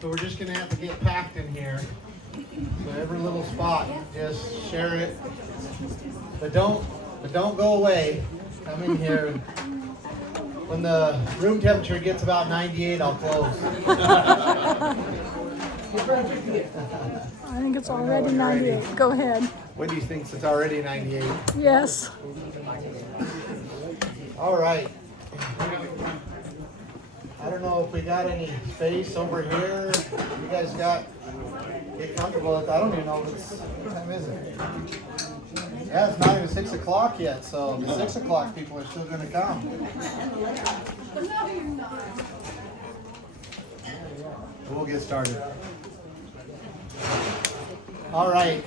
So we're just gonna have to get packed in here. So every little spot, just share it. But don't go away. Come in here. When the room temperature gets about 98, I'll close. I think it's already 98. Go ahead. What do you think? It's already 98. Yes. All right. I don't know if we got any space over here. You guys get comfortable. I don't even know what time is it. Yeah, it's not even 6 o'clock yet, so the 6 o'clock people are still going to come. We'll get started. All right.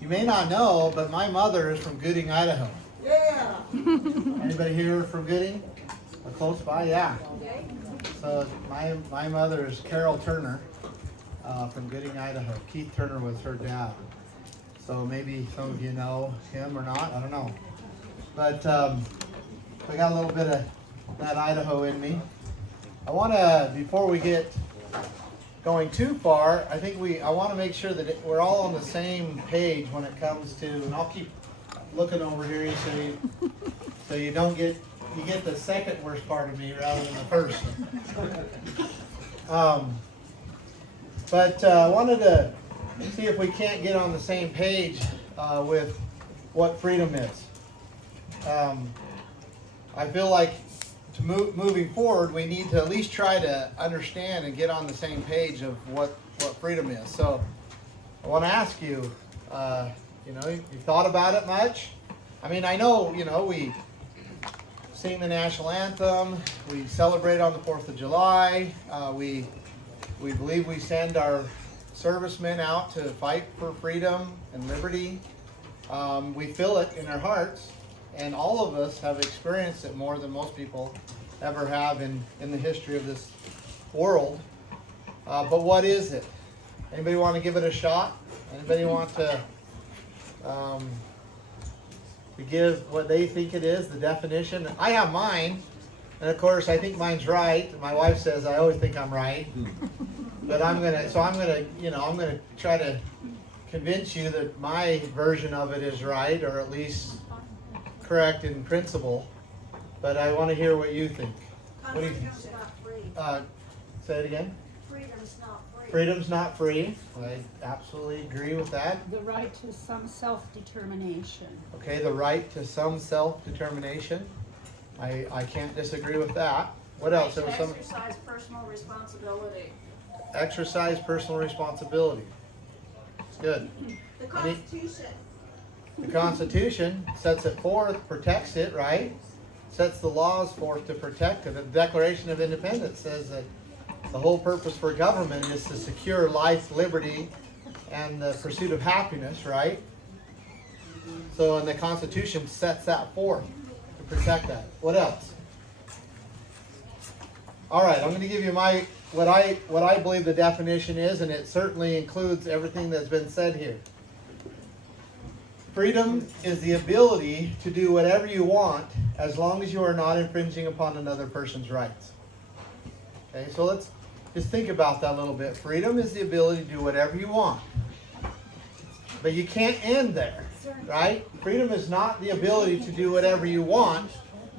You may not know, but my mother is from Gooding, Idaho. Yeah. Anybody here from Gooding? Or close by? Yeah. So my mother is Carol Turner from Gooding, Idaho. Keith Turner was her dad. So maybe some of you know him or not. I don't know. But I got a little bit of that Idaho in me. I want to, before we get going too far, I want to make sure that we're all on the same page when it comes to, and I'll keep looking over here so you don't get the second worst part of me rather than the first. But I wanted to see if we can't get on the same page with what freedom is. I feel like moving forward, we need to at least try to understand and get on the same page of what freedom is. So I want to ask you, you thought about it much? I mean, I know, we sing the national anthem, we celebrate on the 4th of July, we believe we send our servicemen out to fight for freedom and liberty. We feel it in our hearts, and all of us have experienced it more than most people ever have in the history of this world. But what is it? Anybody want to give it a shot? Anybody want to give what they think it is, the definition? I have mine, and of course I think mine's right. My wife says I always think I'm right, but I'm gonna try to convince you that my version of it is right, or at least correct in principle. But I want to hear what you think. What do you think? Say it again. Freedom's not free. Freedom's not free. I absolutely agree with that. The right to some self-determination. Okay, the right to some self-determination. I can't disagree with that. What else? There was some Exercise personal responsibility. exercise personal responsibility. It's good. The Constitution. The Constitution sets it forth, protects it, right? Sets the laws forth to protect it. The Declaration of Independence says that the whole purpose for government is to secure life, liberty, and the pursuit of happiness, right? So, and the Constitution sets that forth to protect that. What else? All right, I'm going to give you what I believe the definition is, and it certainly includes everything that's been said here. Freedom is the ability to do whatever you want as long as you are not infringing upon another person's rights. Okay, so let's just think about that a little bit. Freedom is the ability to do whatever you want. But you can't end there, right? Freedom is not the ability to do whatever you want,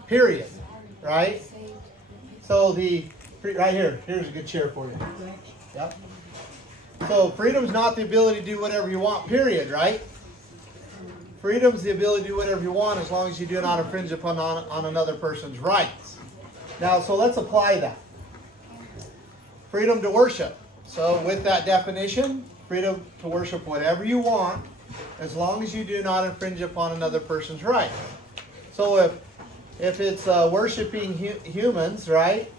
period, right? So right here, here's a good chair for you. Yep. So freedom's not the ability to do whatever you want, period, right? Freedom's the ability to do whatever you want as long as you do not infringe upon on another person's rights. Now, so let's apply that. Freedom to worship. So with that definition, freedom to worship whatever you want as long as you do not infringe upon another person's rights. So if it's worshiping humans, right?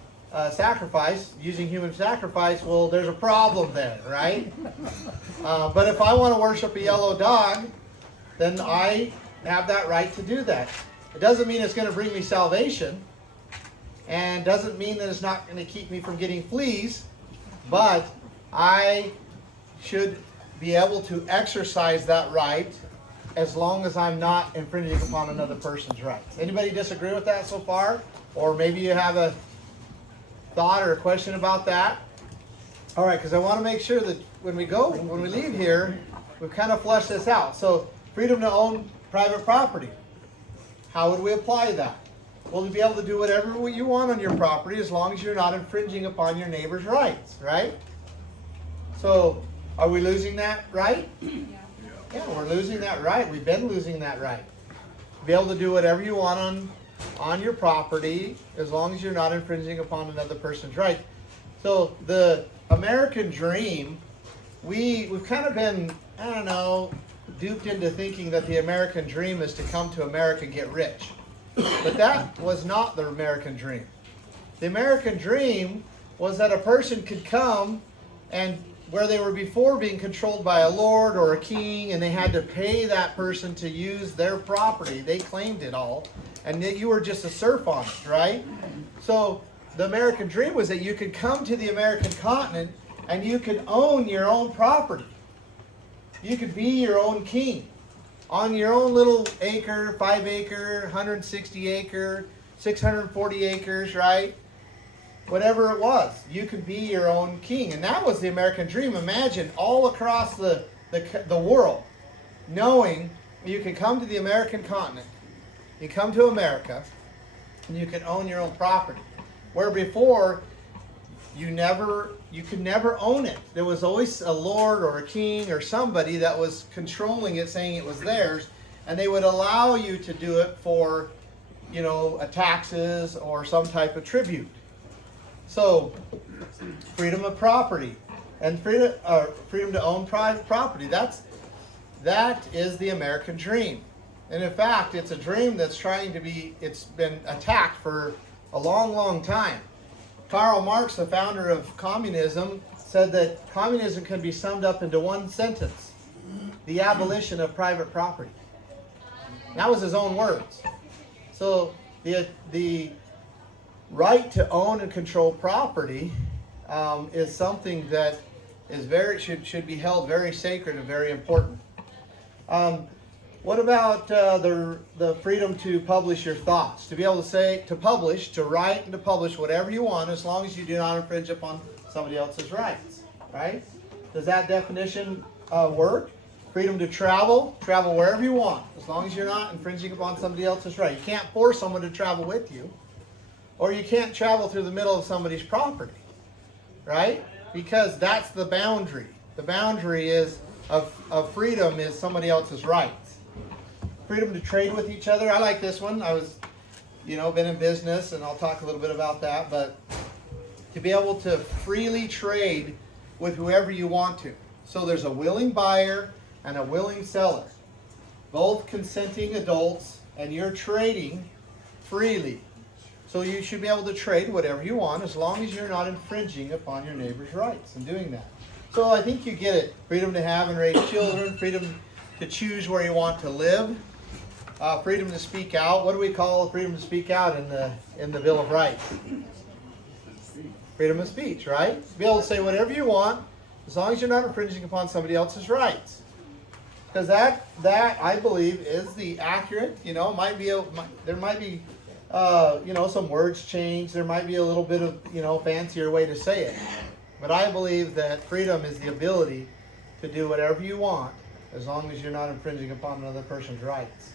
Sacrifice, using human sacrifice, well, there's a problem there, right? But if I want to worship a yellow dog, then I have that right to do that. It doesn't mean it's going to bring me salvation, and doesn't mean that it's not going to keep me from getting fleas, but I should be able to exercise that right as long as I'm not infringing upon another person's rights. Anybody disagree with that so far? Or maybe you have thought or a question about that? All right, because I want to make sure that when we leave here, we've kind of fleshed this out. So, freedom to own private property. How would we apply that? Well, to be able to do whatever you want on your property as long as you're not infringing upon your neighbor's rights, right? So, are we losing that right? Yeah, we're losing that right. We've been losing that right. To be able to do whatever you want on your property as long as you're not infringing upon another person's right. So the American dream, we've kind of been, I don't know, duped into thinking that the American dream is to come to America and get rich. But that was not the American dream. The American dream was that a person could come and where they were before being controlled by a lord or a king, and they had to pay that person to use their property. They claimed it all, and that you were just a serf on it, right? So the American dream was that you could come to the American continent and you could own your own property. You could be your own king on your own little acre, 5 acre, 160 acre, 640 acres, right? Whatever it was, you could be your own king. And that was the American dream. Imagine all across the world knowing you can come to the American continent, you come to America, and you can own your own property. Where before, you could never own it. There was always a lord or a king or somebody that was controlling it, saying it was theirs, and they would allow you to do it for, a taxes or some type of tribute. So, freedom of property and freedom to own private property. That is the American dream. And in fact, it's a dream that's it's been attacked for a long, long time. Karl Marx, the founder of communism, said that communism can be summed up into one sentence: the abolition of private property. That was his own words. So the right to own and control property is something that is should be held very sacred and very important. What about the freedom to publish your thoughts? To be able to write and to publish whatever you want as long as you do not infringe upon somebody else's rights, right? Does that definition work? Freedom to travel wherever you want as long as you're not infringing upon somebody else's right. You can't force someone to travel with you, or you can't travel through the middle of somebody's property, right? Because that's the boundary. The boundary of freedom is somebody else's rights. Freedom to trade with each other. I like this one. I was, been in business, and I'll talk a little bit about that, but to be able to freely trade with whoever you want to. So there's a willing buyer and a willing seller, both consenting adults, and you're trading freely. So you should be able to trade whatever you want as long as you're not infringing upon your neighbor's rights in doing that. So I think you get it. Freedom to have and raise children, freedom to choose where you want to live, freedom to speak out. What do we call freedom to speak out in the Bill of Rights? Freedom of speech, right? To be able to say whatever you want as long as you're not infringing upon somebody else's rights. Because that I believe is the accurate. There might be some words change. There might be a little bit of fancier way to say it. But I believe that freedom is the ability to do whatever you want as long as you're not infringing upon another person's rights.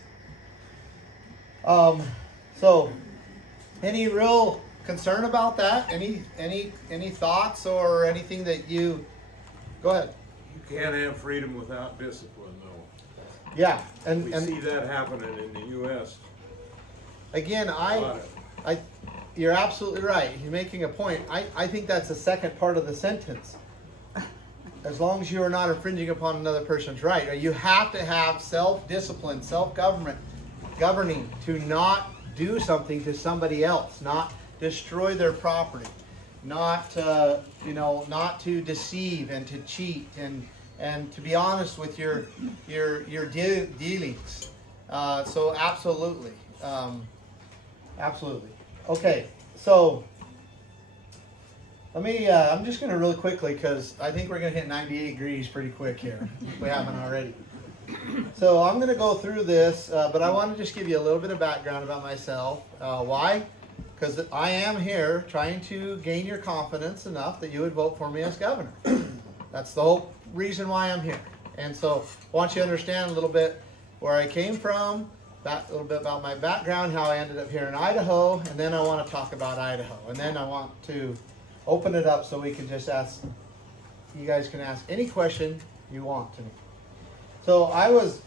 So, any real concern about that? Any thoughts or anything that you? Go ahead. You can't have freedom without discipline, though. Yeah, We see that happening in the U.S. Again, you're absolutely right. You're making a point. I think that's the second part of the sentence. As long as you are not infringing upon another person's right. You have to have self-discipline, self-governing to not do something to somebody else, not destroy their property, not to deceive and to cheat and to be honest with your dealings. So absolutely. Absolutely. Okay, so let me, I'm just going to really quickly, because I think we're going to hit 98 degrees pretty quick here, if we haven't already. So I'm going to go through this, but I want to just give you a little bit of background about myself. Why? because I am here trying to gain your confidence enough that you would vote for me as governor. That's the whole reason why I'm here. And so I want you to understand a little bit where I came from, a little bit about my background, how I ended up here in Idaho, and then I want to talk about Idaho. And then I want to open it up so we can just ask, you guys can ask any question you want to me. So I was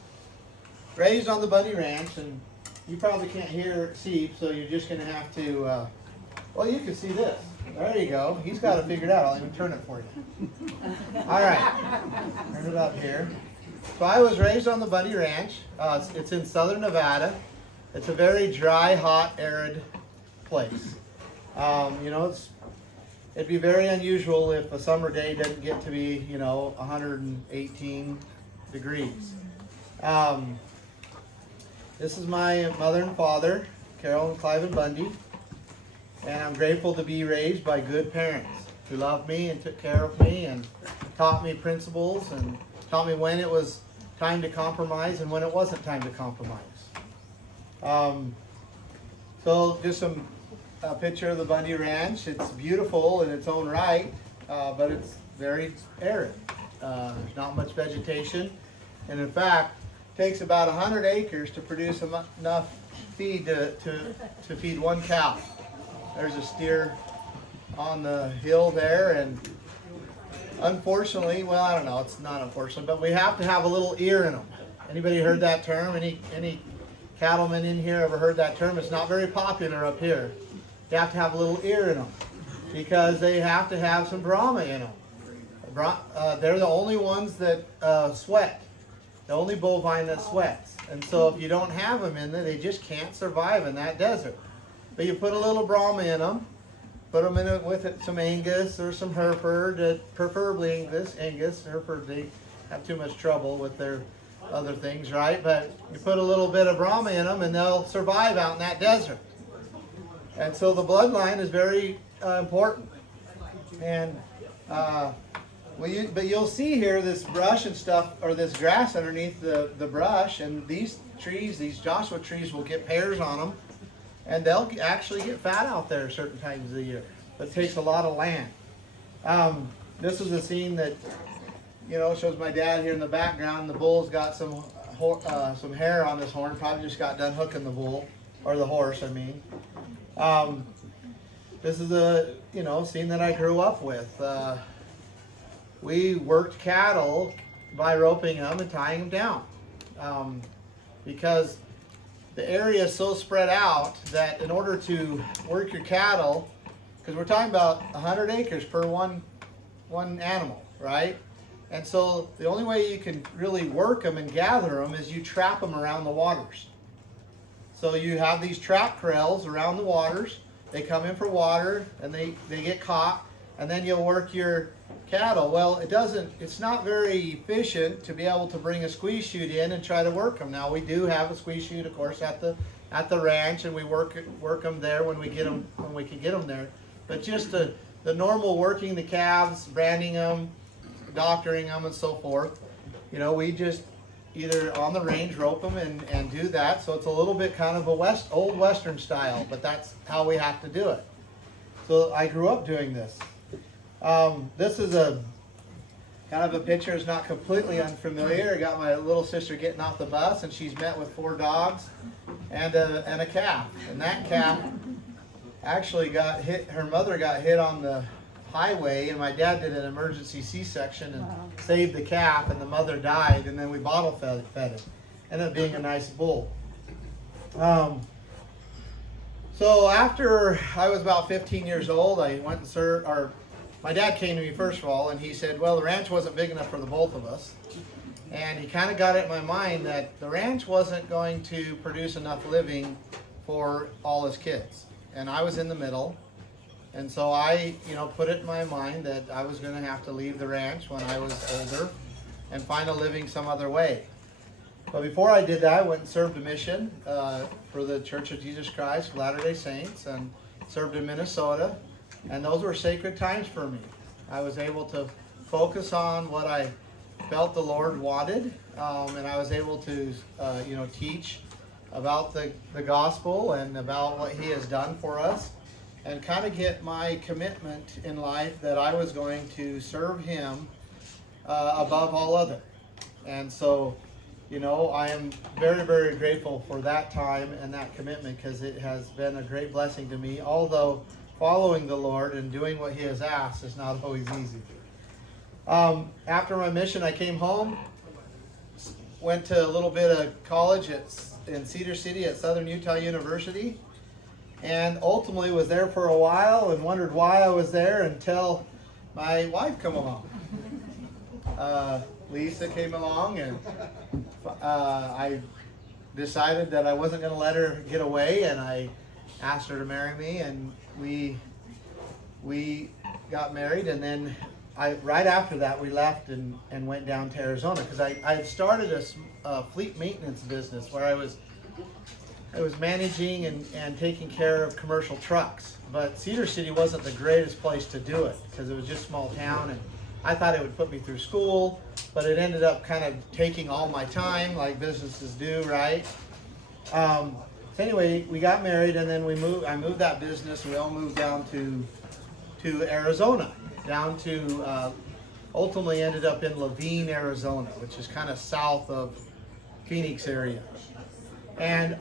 raised on the Bundy Ranch, and you probably can't see, so you're just going to have to, well, you can see this. There you go. He's got it figured out. I'll even turn it for you. All right. Turn it up here. So I was raised on the Bundy Ranch. It's in southern Nevada. It's a very dry, hot, arid place. It'd be very unusual if a summer day didn't get to be, 118 degrees. This is my mother and father, Carol and Clive Bundy. And I'm grateful to be raised by good parents who loved me and took care of me and taught me principles and taught me when it was time to compromise and when it wasn't time to compromise. So just a picture of the Bundy Ranch. It's beautiful in its own right, but it's very arid. There's not much vegetation. And in fact, it takes about 100 acres to produce enough feed to feed one cow. There's a steer on the hill there, and unfortunately, well, I don't know, it's not unfortunate, but we have to have a little ear in them. Anybody heard that term? Any cattlemen in here ever heard that term? It's not very popular up here. You have to have a little ear in them because they have to have some Brahma in them. They're the only ones that sweat, the only bovine that sweats. And so if you don't have them in there, they just can't survive in that desert. But you put a little Brahma in them, put them in it with some Angus or some Hereford, preferably Angus. Hereford, they have too much trouble with their other things, right? But you put a little bit of Brahma in them and they'll survive out in that desert. And so the bloodline is very important. And but you'll see here this brush and stuff, or this grass underneath the brush, and these trees, these Joshua trees, will get pears on them. And they'll actually get fat out there certain times of the year. But it takes a lot of land. This is a scene that, shows my dad here in the background. The bull's got some hair on his horn. Probably just got done hooking the bull, or the horse, I mean. This is a, scene that I grew up with. We worked cattle by roping them and tying them down. Because the area is so spread out that in order to work your cattle, because we're talking about 100 acres per one animal, right? And so the only way you can really work them and gather them is you trap them around the waters. So you have these trap corrals around the waters. They come in for water and they get caught, and then you'll work your cattle. Well, it's not very efficient to be able to bring a squeeze chute in and try to work them. Now we do have a squeeze chute, of course, at the ranch, and we work them there when we can get them there. But just the normal working the calves, branding them, doctoring them, and so forth, we just either on the range rope them and do that. So it's a little bit kind of old Western style, but that's how we have to do it. So I grew up doing this. This is a kind of a picture. It's not completely unfamiliar. I got my little sister getting off the bus, and she's met with 4 dogs and a calf. And that calf actually got hit. Her mother got hit on the highway, and my dad did an emergency C-section and saved the calf, and the mother died, and then we bottle fed it. Ended up being a nice bull. So after I was about 15 years old, I went and served, my dad came to me first of all, and he said, well, the ranch wasn't big enough for the both of us. And he kind of got it in my mind that the ranch wasn't going to produce enough living for all his kids. And I was in the middle. And so I, put it in my mind that I was going to have to leave the ranch when I was older and find a living some other way. But before I did that, I went and served a mission for the Church of Jesus Christ, Latter-day Saints, and served in Minnesota. And those were sacred times for me. I was able to focus on what I felt the Lord wanted, and I was able to, teach about the gospel and about what He has done for us. and kind of get my commitment in life that I was going to serve him above all other. And so, you know, I am very, very grateful for that time and that commitment, because it has been a great blessing to me, although following the Lord and doing what he has asked is not always easy. After my mission, I came home, went to a little bit of college in Cedar City at Southern Utah University, and ultimately was there for a while and wondered why I was there until my wife came along. Lisa came along, and I decided that I wasn't going to let her get away, and I asked her to marry me, and we got married. And then right after that, we left and went down to Arizona, because I had started a fleet maintenance business where I was managing and taking care of commercial trucks. But Cedar City wasn't the greatest place to do it, because it was just a small town, and I thought it would put me through school, but it ended up kind of taking all my time, like businesses do, right? So anyway, we got married, and then I moved that business, and we all moved down to Arizona, down to, ultimately ended up in Laveen, Arizona, which is kind of south of Phoenix area. And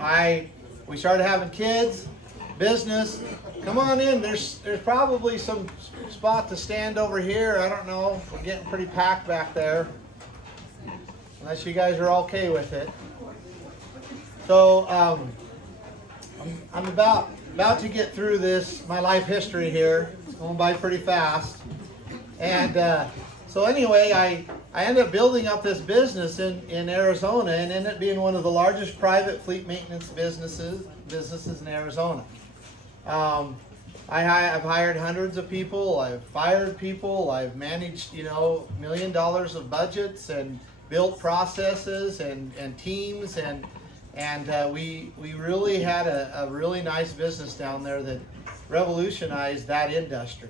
we started having kids, business. Come on in, there's probably some spot to stand over here. I don't know, we're getting pretty packed back there, unless you guys are okay with it. So I'm about to get through this, my life history here. It's going by pretty fast. And so anyway, I ended up building up this business in Arizona, and ended up being one of the largest private fleet maintenance businesses in Arizona. I've hired hundreds of people, I've fired people, I've managed, $1 million of budgets, and built processes and teams, and we really had a really nice business down there that revolutionized that industry.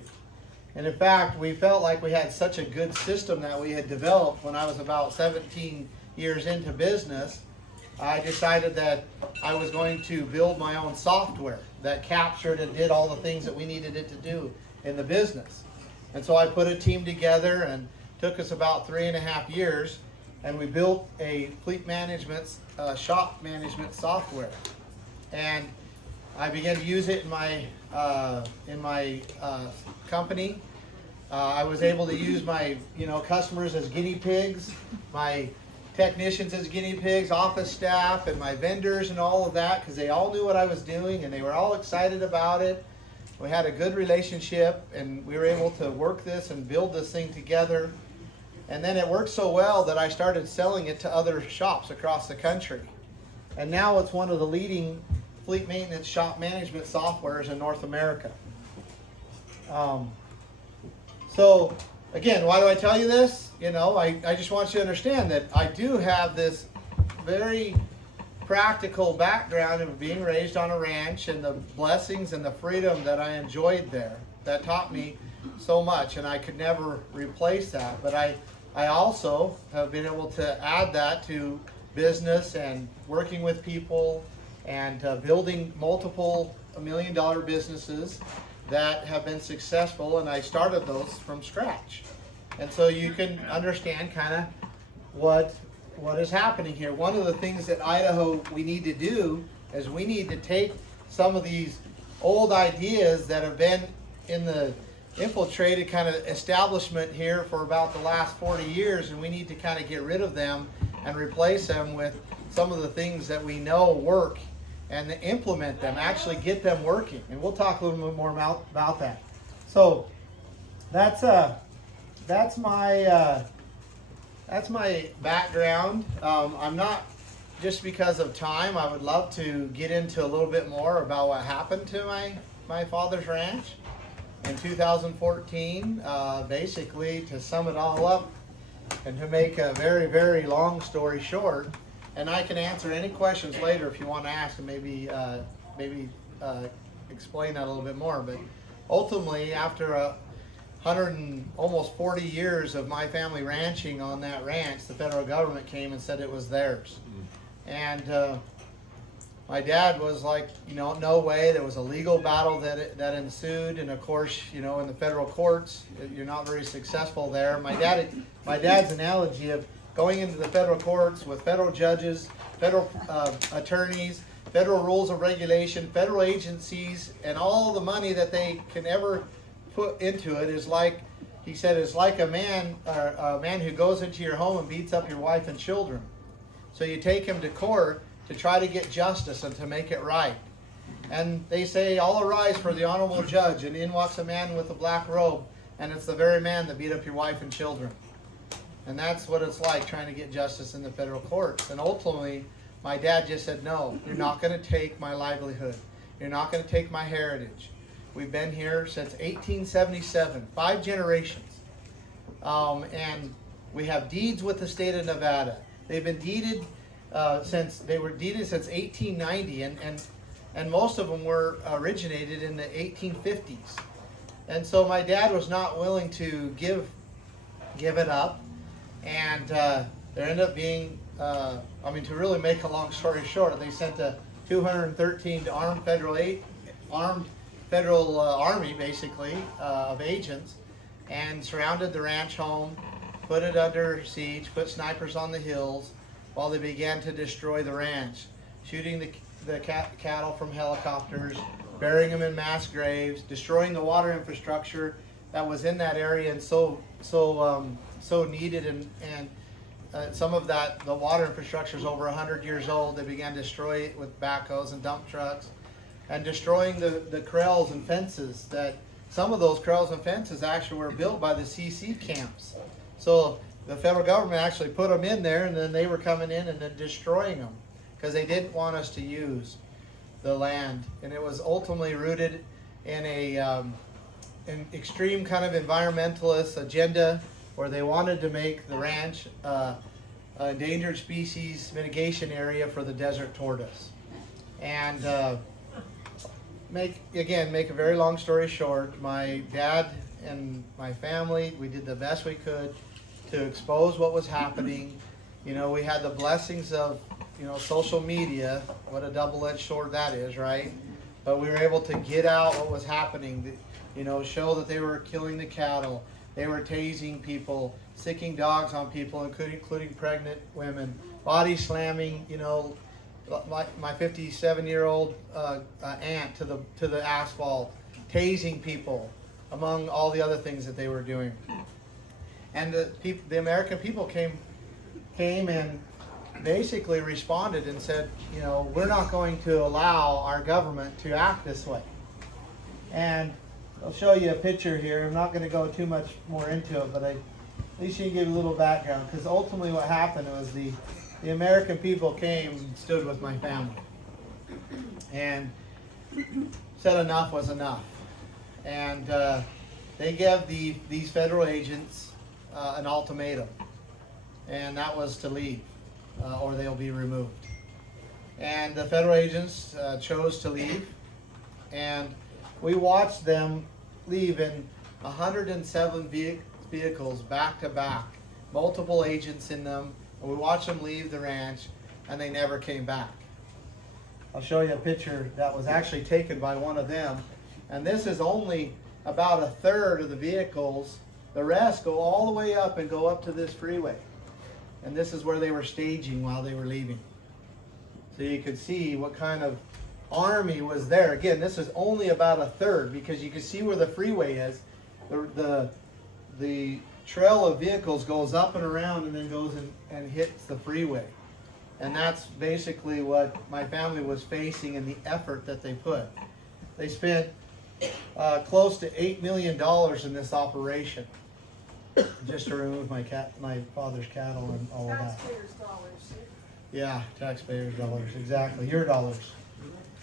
And in fact, we felt like we had such a good system that we had developed when I was about 17 years into business. I decided that I was going to build my own software that captured and did all the things that we needed it to do in the business. And so I put a team together, and took us about 3.5 years, and we built a fleet management, shop management software. And I began to use it in my company. I was able to use my customers as guinea pigs, my technicians as guinea pigs, office staff, and my vendors and all of that, because they all knew what I was doing, and they were all excited about it. We had a good relationship, and we were able to work this and build this thing together. And then it worked so well that I started selling it to other shops across the country. And now it's one of the leading fleet maintenance shop management softwares in North America. So again, why do I tell you this? I just want you to understand that I do have this very practical background of being raised on a ranch, and the blessings and the freedom that I enjoyed there that taught me so much, and I could never replace that. But I also have been able to add that to business and working with people, and building multiple $1 million businesses that have been successful, and I started those from scratch. And so you can understand kind of what is happening here. One of the things that Idaho we need to do is we need to take some of these old ideas that have been in the infiltrated kind of establishment here for about the last 40 years, and we need to kind of get rid of them and replace them with some of the things that we know work, and implement them, actually get them working. And we'll talk a little bit more about that. So that's my background. I'm not, just because of time, I would love to get into a little bit more about what happened to my father's ranch in 2014. Basically, to sum it all up and to make a very, very long story short, and I can answer any questions later if you want to ask, and maybe explain that a little bit more. But ultimately, after almost 40 years of my family ranching on that ranch, the federal government came and said it was theirs. And my dad was like, no way. There was a legal battle that ensued, and of course, in the federal courts, you're not very successful there. My dad's analogy of going into the federal courts with federal judges, federal attorneys, federal rules of regulation, federal agencies, and all the money that they can ever put into it is like, he said, it's like a man who goes into your home and beats up your wife and children. So you take him to court to try to get justice and to make it right. And they say, all arise for the honorable judge, and in walks a man with a black robe, and it's the very man that beat up your wife and children. And that's what it's like trying to get justice in the federal courts. And ultimately, my dad just said, no, you're not going to take my livelihood. You're not going to take my heritage. We've been here since 1877, 5 generations. And we have deeds with the state of Nevada. They've been deeded since 1890, and most of them were originated in the 1850s. And so my dad was not willing to give it up, and there ended up being, to really make a long story short, they sent a 213 armed federal army, basically, of agents, and surrounded the ranch home, put it under siege, put snipers on the hills, while they began to destroy the ranch, shooting the cattle from helicopters, burying them in mass graves, destroying the water infrastructure that was in that area and so needed, and some of the water infrastructure is over 100 years old. They began to destroy it with backhoes and dump trucks, and destroying the corrals and fences. That some of those corrals and fences actually were built by the CC camps. So the federal government actually put them in there, and then they were coming in and then destroying them because they didn't want us to use the land. And it was ultimately rooted in an extreme kind of environmentalist agenda where they wanted to make the ranch endangered species mitigation area for the desert tortoise. And make a very long story short, my dad and my family, we did the best we could to expose what was happening. We had the blessings of, social media. What a double-edged sword that is, right? But we were able to get out what was happening, show that they were killing the cattle. They were tasing people, sicking dogs on people, including pregnant women, body slamming, my 57-year-old aunt to the asphalt, tasing people, among all the other things that they were doing. And the American people came and basically responded and said, we're not going to allow our government to act this way. And I'll show you a picture here. I'm not going to go too much more into it, but at least you can give a little background, because ultimately what happened was the American people came and stood with my family and said enough was enough. And they gave these federal agents an ultimatum, and that was to leave or they'll be removed. And the federal agents chose to leave, and we watched them leave in 107 vehicles back to back, multiple agents in them, and we watched them leave the ranch, and they never came back. I'll show you a picture that was actually taken by one of them, and this is only about a third of the vehicles. The rest go all the way up and go up to this freeway, and this is where they were staging while they were leaving. So you could see what kind of army was there. Again, this is only about a third, because you can see where the freeway is. The trail of vehicles goes up and around and then goes and hits the freeway. And that's basically what my family was facing in the effort that they put. They spent close to $8 million in this operation just to remove my father's cattle and all of that. Taxpayers' dollars. Yeah, taxpayers' dollars, exactly. Your dollars.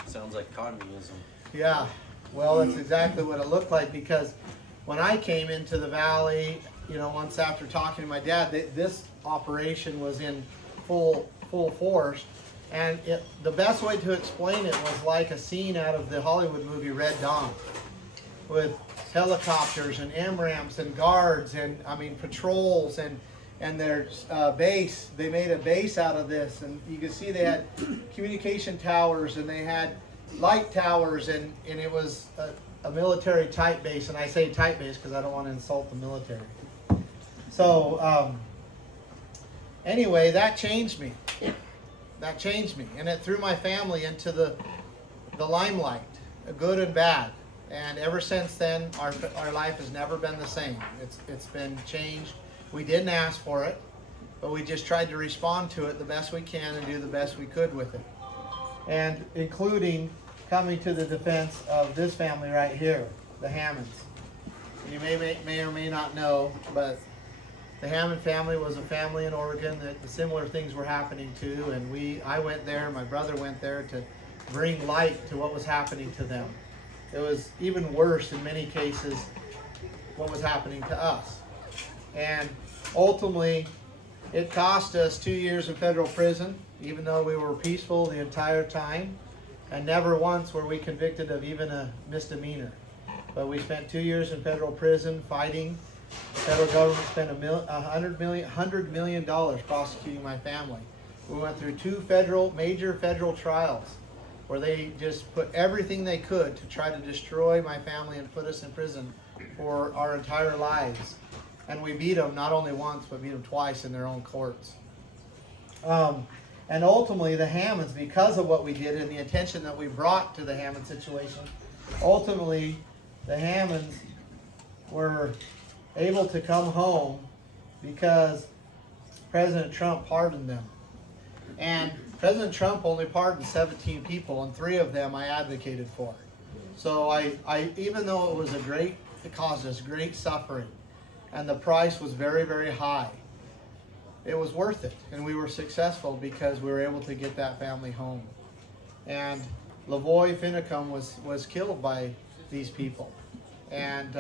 Sounds like communism. Yeah, well, that's exactly what it looked like, because when I came into the valley, once after talking to my dad, this operation was in full force, and the best way to explain it was like a scene out of the Hollywood movie Red Dawn, with helicopters and MRAMs and guards and patrols, and and their base, they made a base out of this, and you can see they had communication towers and they had light towers, and it was a military type base, and I say type base because I don't want to insult the military. So anyway, that changed me. That changed me, and it threw my family into the limelight, good and bad. And ever since then, our life has never been the same. It's been changed. We didn't ask for it, but we just tried to respond to it the best we can and do the best we could with it. And including coming to the defense of this family right here, the Hammonds. You may or may not know, but the Hammond family was a family in Oregon that similar things were happening to, and I went there, my brother went there to bring light to what was happening to them. It was even worse in many cases what was happening to us. And ultimately, it cost us 2 years in federal prison, even though we were peaceful the entire time, and never once were we convicted of even a misdemeanor. But we spent 2 years in federal prison fighting. The federal government spent $100 million prosecuting my family. We went through two major federal trials where they just put everything they could to try to destroy my family and put us in prison for our entire lives. And we beat them not only once, but beat them twice in their own courts. And ultimately, the Hammonds, because of what we did and the attention that we brought to the Hammond situation, ultimately, the Hammonds were able to come home because President Trump pardoned them. And President Trump only pardoned 17 people, and 3 of them I advocated for. So I even though it caused us great suffering, and the price was very, very high, it was worth it, and we were successful because we were able to get that family home. And Lavoy Finicum was killed by these people, and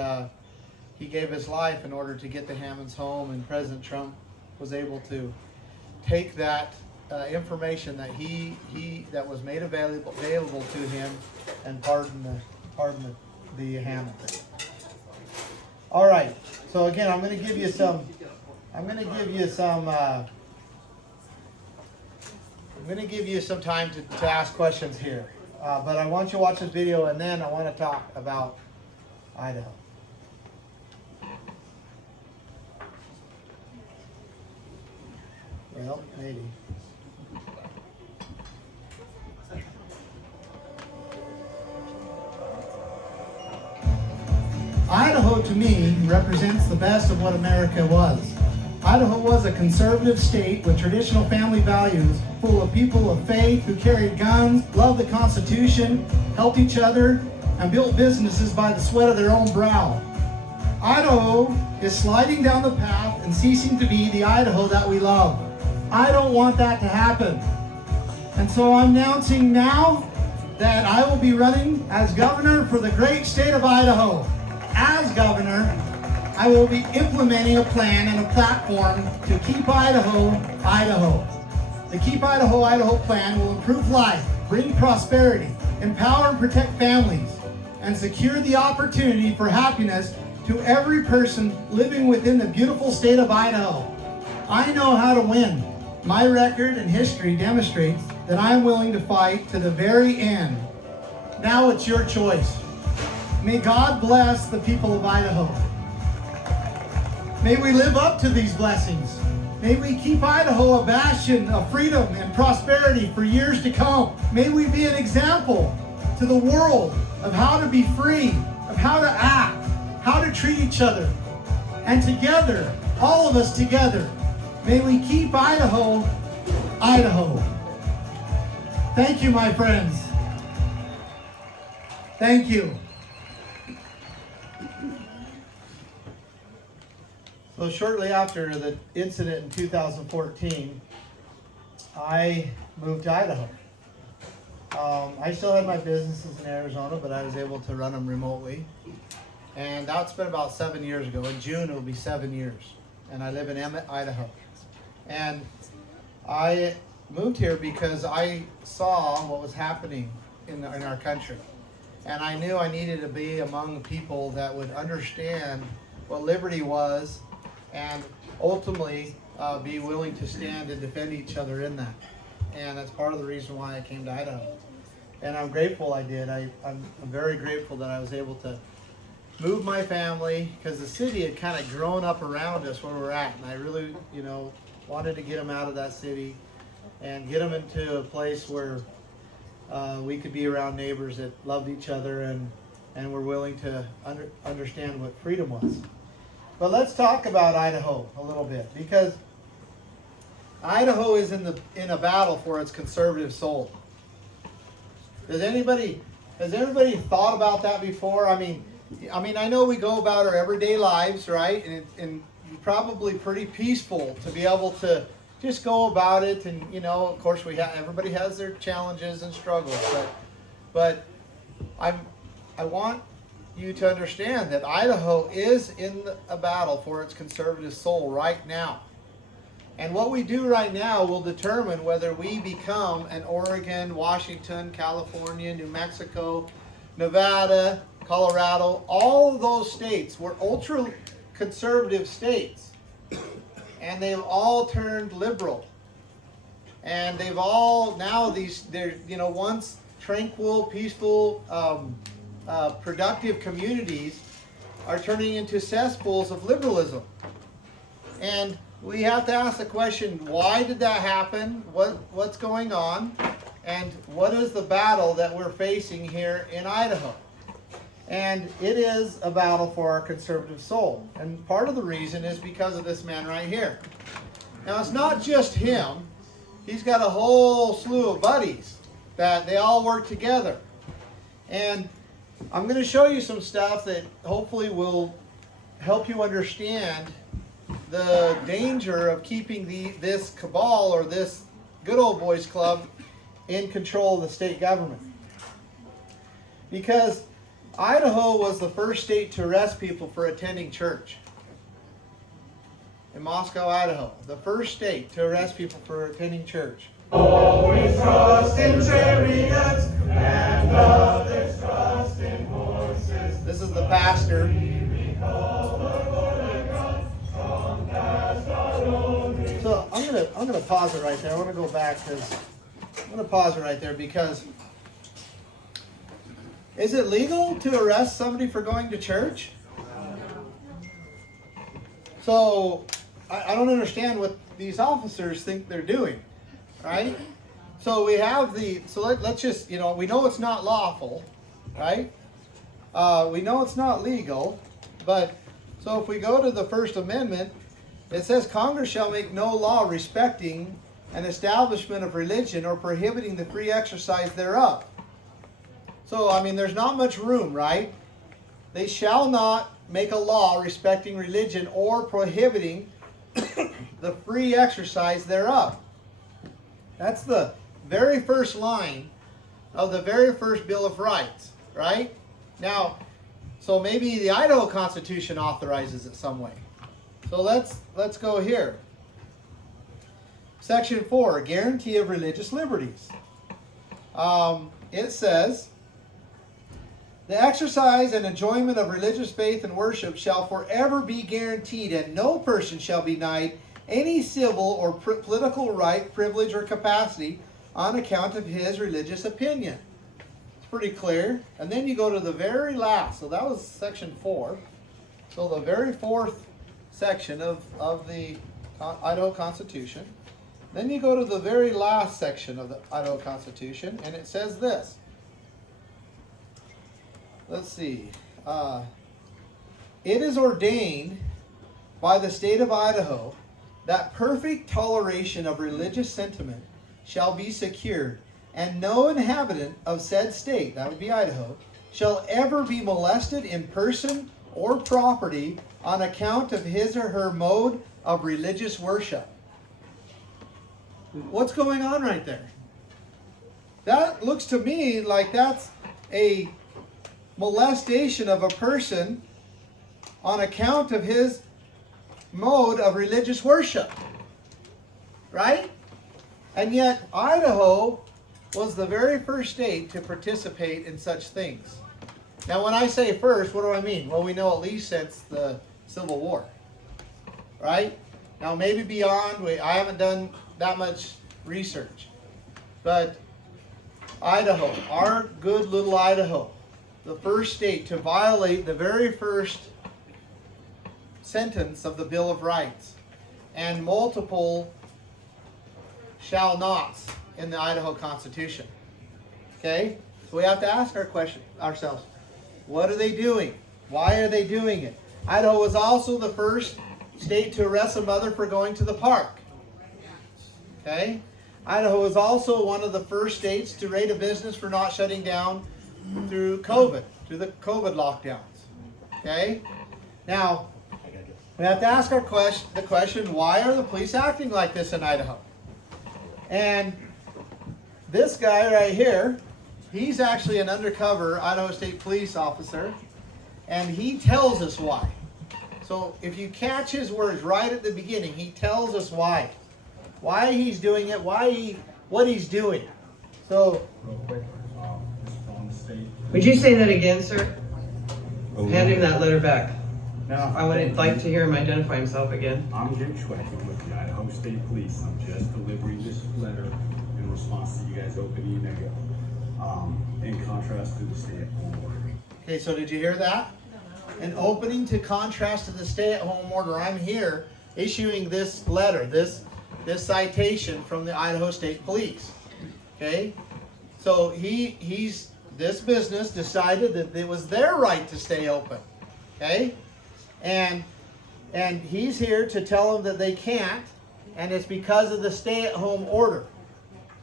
he gave his life in order to get the Hammonds home, and President Trump was able to take that information that that was made available to him and pardon the Hammonds. All right. So again, I'm going to give you some time to ask questions here. But I want you to watch this video, and then I want to talk about Idaho. Well, maybe. Idaho, to me, represents the best of what America was. Idaho was a conservative state with traditional family values, full of people of faith who carried guns, loved the Constitution, helped each other, and built businesses by the sweat of their own brow. Idaho is sliding down the path and ceasing to be the Idaho that we love. I don't want that to happen. And so I'm announcing now that I will be running as governor for the great state of Idaho. As governor, I will be implementing a plan and a platform to keep Idaho, Idaho. The Keep Idaho IDAHO Plan will improve life, bring prosperity, empower and protect families, and secure the opportunity for happiness to every person living within the beautiful state of Idaho. I know how to win. My record and history demonstrates that I am willing to fight to the very end. Now it's your choice. May God bless the people of Idaho. May we live up to these blessings. May we keep Idaho a bastion of freedom and prosperity for years to come. May we be an example to the world of how to be free, of how to act, how to treat each other. And together, all of us together, may we keep Idaho, Idaho. Thank you, my friends. Thank you. So shortly after the incident in 2014, I moved to Idaho. I still had my businesses in Arizona, but I was able to run them remotely. And that's been about 7 years ago. In June, it will be 7 years. And I live in Emmett, Idaho. And I moved here because I saw what was happening in our country. And I knew I needed to be among people that would understand what liberty was, and ultimately be willing to stand and defend each other in that. And that's part of the reason why I came to Idaho. And I'm grateful I did. I'm very grateful that I was able to move my family, because the city had kind of grown up around us where we're at, and I really, wanted to get them out of that city and get them into a place where we could be around neighbors that loved each other and were willing to understand what freedom was. But let's talk about Idaho a little bit, because Idaho is in a battle for its conservative soul. Has anybody thought about that before? I mean, I know we go about our everyday lives, right? And probably pretty peaceful to be able to just go about it. And of course, everybody has their challenges and struggles. But I want you to understand that Idaho is in a battle for its conservative soul right now. And what we do right now will determine whether we become an Oregon, Washington, California, New Mexico, Nevada, Colorado. All of those states were ultra conservative states, and they've all turned liberal. And they've all now they're once tranquil, peaceful, productive communities are turning into cesspools of liberalism. And we have to ask the question, why did that happen? What's going on? And what is the battle that we're facing here in Idaho? And it is a battle for our conservative soul. And part of the reason is because of this man right here. Now, it's not just him. He's got a whole slew of buddies that they all work together. And I'm going to show you some stuff that hopefully will help you understand the danger of keeping this cabal, or this good old boys club, in control of the state government. Because Idaho was the first state to arrest people for attending church. In Moscow, Idaho, the first state to arrest people for attending church. Always trust in chariots and others trust in horses. This is the pastor. So I'm gonna pause it right there. I want to go back because is it legal to arrest somebody for going to church? So I don't understand what these officers think they're doing, right? So we have let's just, we know it's not lawful, right? We know it's not legal, but so if we go to the First Amendment, it says Congress shall make no law respecting an establishment of religion or prohibiting the free exercise thereof. So, there's not much room, right? They shall not make a law respecting religion or prohibiting the free exercise thereof. That's the very first line of the very first Bill of Rights, right? Now, so maybe the Idaho Constitution authorizes it some way. So let's go here. Section 4, guarantee of religious liberties. It says, the exercise and enjoyment of religious faith and worship shall forever be guaranteed, and no person shall be denied any civil or political right, privilege, or capacity on account of his religious opinion. It's pretty clear. And then you go to the very last. So that was section 4. So the very fourth section of the Idaho Constitution. Then you go to the very last section of the Idaho Constitution, and it says this. Let's see. It is ordained by the state of Idaho that perfect toleration of religious sentiment shall be secured, and no inhabitant of said state, that would be Idaho, shall ever be molested in person or property on account of his or her mode of religious worship. What's going on right there? That looks to me like that's a molestation of a person on account of his mode of religious worship. Right? And yet Idaho was the very first state to participate in such things. Now when I say first, what do I mean? Well, we know at least since the Civil War. Right? Now maybe beyond, I haven't done that much research. But Idaho, our good little Idaho, the first state to violate the very first sentence of the Bill of Rights and multiple shall nots in the Idaho Constitution. Okay? So we have to ask ourselves, what are they doing? Why are they doing it? Idaho was also the first state to arrest a mother for going to the park. Okay? Idaho was also one of the first states to rate a business for not shutting down through COVID, through the COVID lockdowns. Okay? Now, we have to ask the question, why are the police acting like this in Idaho? And this guy right here, he's actually an undercover Idaho State Police officer, and he tells us why. So if you catch his words right at the beginning, he tells us why. Why he's doing it, what he's doing. So, Real quick, this is from the state. Would you say that again, sir? Hand him that letter back. Now, I would like to hear him identify himself again. I'm Jim Schwecken with the Idaho State Police. I'm just delivering this letter in response to you guys' open email. In contrast to the stay-at-home order. okay, so did you hear that? An opening to contrast to the stay-at-home order. I'm here issuing this letter, this citation from the Idaho State Police. Okay? So this business decided that it was their right to stay open. Okay? And he's here to tell them that they can't, and it's because of the stay-at-home order.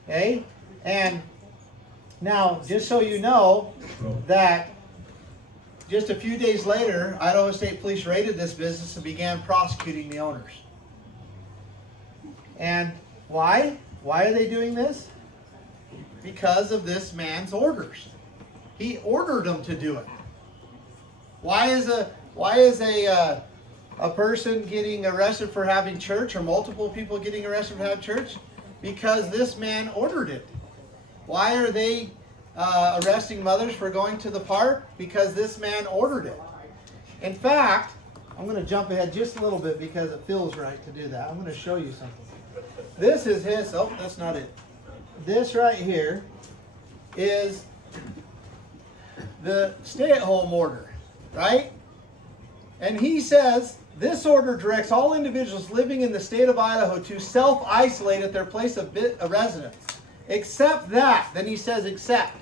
Okay? And now, just so you know, that just a few days later, Idaho State Police raided this business and began prosecuting the owners. And why? Why are they doing this? Because of this man's orders. He ordered them to do it. Why is a person getting arrested for having church, or multiple people getting arrested for having church? Because this man ordered it. Why are they arresting mothers for going to the park? Because this man ordered it. In fact, I'm going to jump ahead just a little bit because it feels right to do that. I'm going to show you something. This is his, oh, that's not it. This right here is the stay-at-home order, right? And he says, this order directs all individuals living in the state of Idaho to self-isolate at their place of residence. Except that. Then he says except.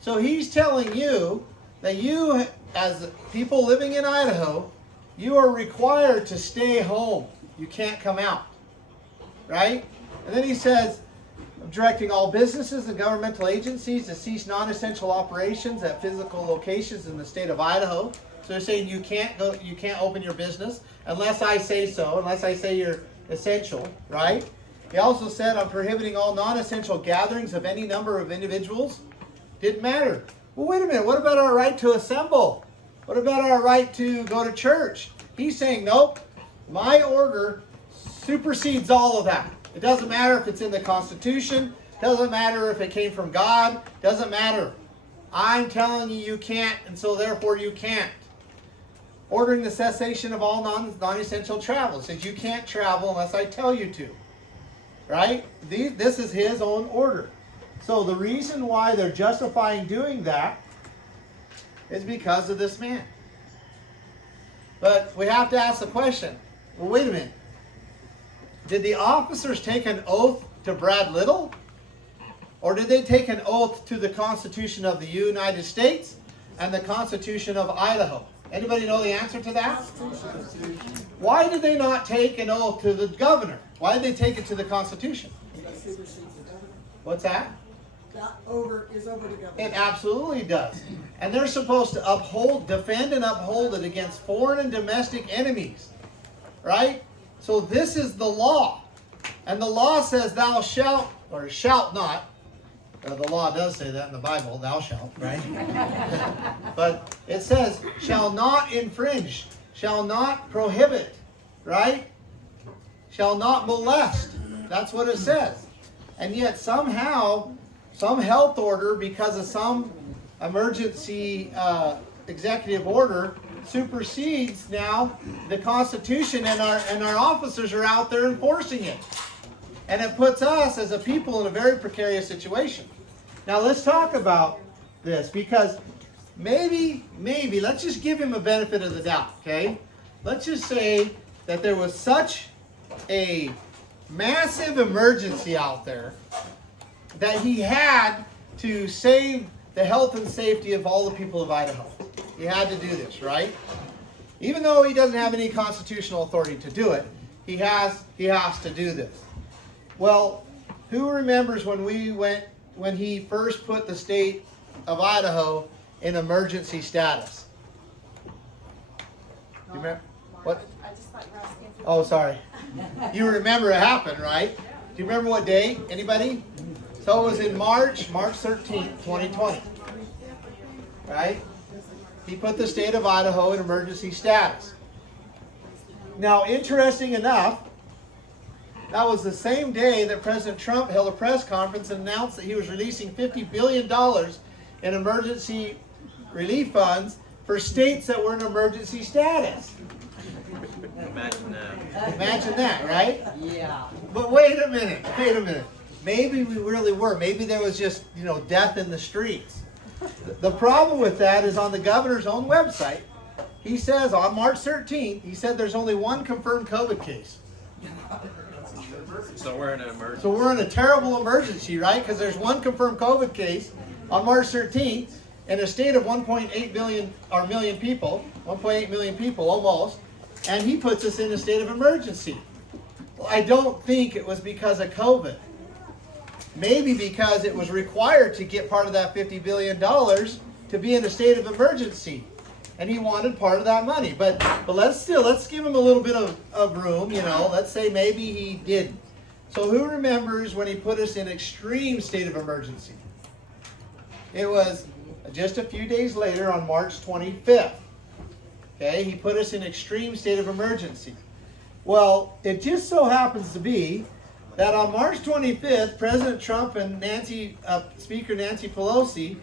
So he's telling you that you, as people living in Idaho, you are required to stay home. You can't come out. Right? And then he says, directing all businesses and governmental agencies to cease non-essential operations at physical locations in the state of Idaho. So they're saying you can't open your business unless I say so, unless I say you're essential, right? He also said, I'm prohibiting all non-essential gatherings of any number of individuals. Didn't matter. Well, wait a minute. What about our right to assemble? What about our right to go to church? He's saying, nope, my order supersedes all of that. It doesn't matter if it's in the Constitution. Doesn't matter if it came from God. Doesn't matter. I'm telling you, you can't, and so therefore you can't. Ordering the cessation of all non-essential travel. It says you can't travel unless I tell you to. Right? This is his own order. So the reason why they're justifying doing that is because of this man. But we have to ask the question, well, wait a minute. Did the officers take an oath to Brad Little? Or did they take an oath to the Constitution of the United States and the Constitution of Idaho? Anybody know the answer to that? Why did they not take an oath to the governor? Why did they take it to the Constitution? What's that? That is over the government. It absolutely does. And they're supposed to defend and uphold it against foreign and domestic enemies. Right? So this is the law. And the law says thou shalt, or shalt not. The law does say that in the Bible, thou shalt, right? But it says, shall not infringe, shall not prohibit, right? Shall not molest. That's what it says. And yet somehow, some health order, because of some emergency executive order, supersedes now the Constitution, and our officers are out there enforcing it. And it puts us as a people in a very precarious situation. Now let's talk about this, because maybe, let's just give him a benefit of the doubt, okay? Let's just say that there was such a massive emergency out there that he had to save the health and safety of all the people of Idaho. He had to do this, right? Even though he doesn't have any constitutional authority to do it, he has to do this. Well, who remembers when he first put the state of Idaho in emergency status? You remember? What? I just thought you were asking. Oh, sorry. You remember it happened, right? Do you remember what day? Anybody? So it was in March 13th, 2020. Right? He put the state of Idaho in emergency status. Now, interesting enough, that was the same day that President Trump held a press conference and announced that he was releasing $50 billion in emergency relief funds for states that were in emergency status. Imagine that. Imagine that, right? Yeah. But wait a minute. Maybe we really were. Maybe there was just, death in the streets. The problem with that is on the governor's own website, he says on March 13th, he said there's only one confirmed COVID case. So we're in an emergency. So we're in a terrible emergency, right? Because there's one confirmed COVID case on March 13th in a state of 1.8 million people, 1.8 million people almost, and he puts us in a state of emergency. Well, I don't think it was because of COVID. Maybe because it was required to get part of that $50 billion to be in a state of emergency. And he wanted part of that money. But let's give him a little bit of room, Let's say maybe he didn't. So who remembers when he put us in extreme state of emergency? It was just a few days later on March 25th. Okay, he put us in extreme state of emergency. Well, it just so happens to be that on March 25th, President Trump and Speaker Nancy Pelosi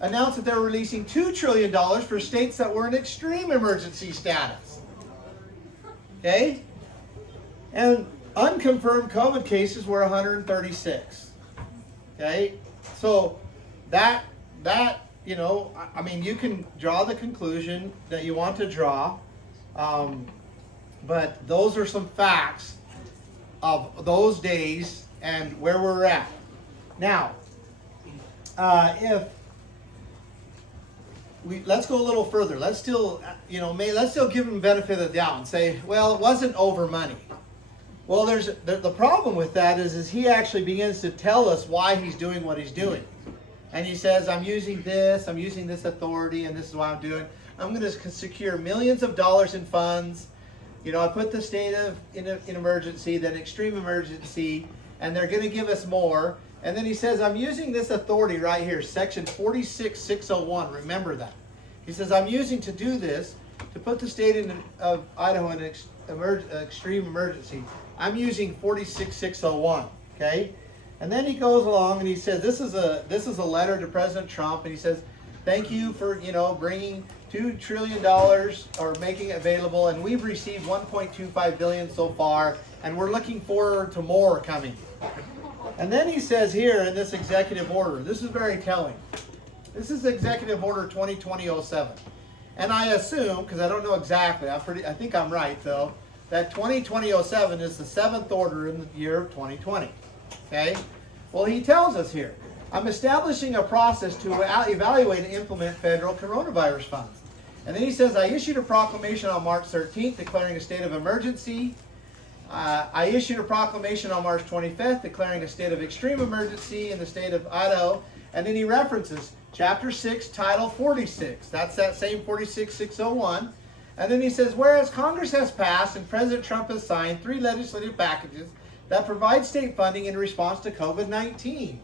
announced that they were releasing $2 trillion for states that were in extreme emergency status. Okay? And unconfirmed COVID cases were 136. Okay? So that you can draw the conclusion that you want to draw, but those are some facts of those days and where we're at. Now, let's go a little further. Let's still give him benefit of the doubt and say, well, it wasn't over money. Well, the problem with that is he actually begins to tell us why he's doing what he's doing. And he says, I'm using this authority, and this is what I'm doing. I'm going to secure millions of dollars in funds. I put the state in emergency, then extreme emergency, and they're going to give us more. And then he says, I'm using this authority right here, section 46601. Remember that. He says, I'm using to do this, to put the state of Idaho in extreme emergency. I'm using 46601. Okay? And then he goes along and he says, this is a letter to President Trump, and he says, thank you for bringing $2 trillion or making it available, and we've received $1.25 billion so far, and we're looking forward to more coming. And then he says here in this executive order, this is very telling. This is Executive Order 2020-07. And I assume, because I don't know exactly, I think I'm right though, that 2020-07 is the 7th order in the year of 2020. Okay? Well, he tells us here, I'm establishing a process to evaluate and implement federal coronavirus funds. And then he says, I issued a proclamation on March 13th declaring a state of emergency. I issued a proclamation on March 25th declaring a state of extreme emergency in the state of Idaho. And then he references Chapter 6, Title 46. That's that same 46601. And then he says, whereas Congress has passed and President Trump has signed 3 legislative packages that provide state funding in response to COVID-19.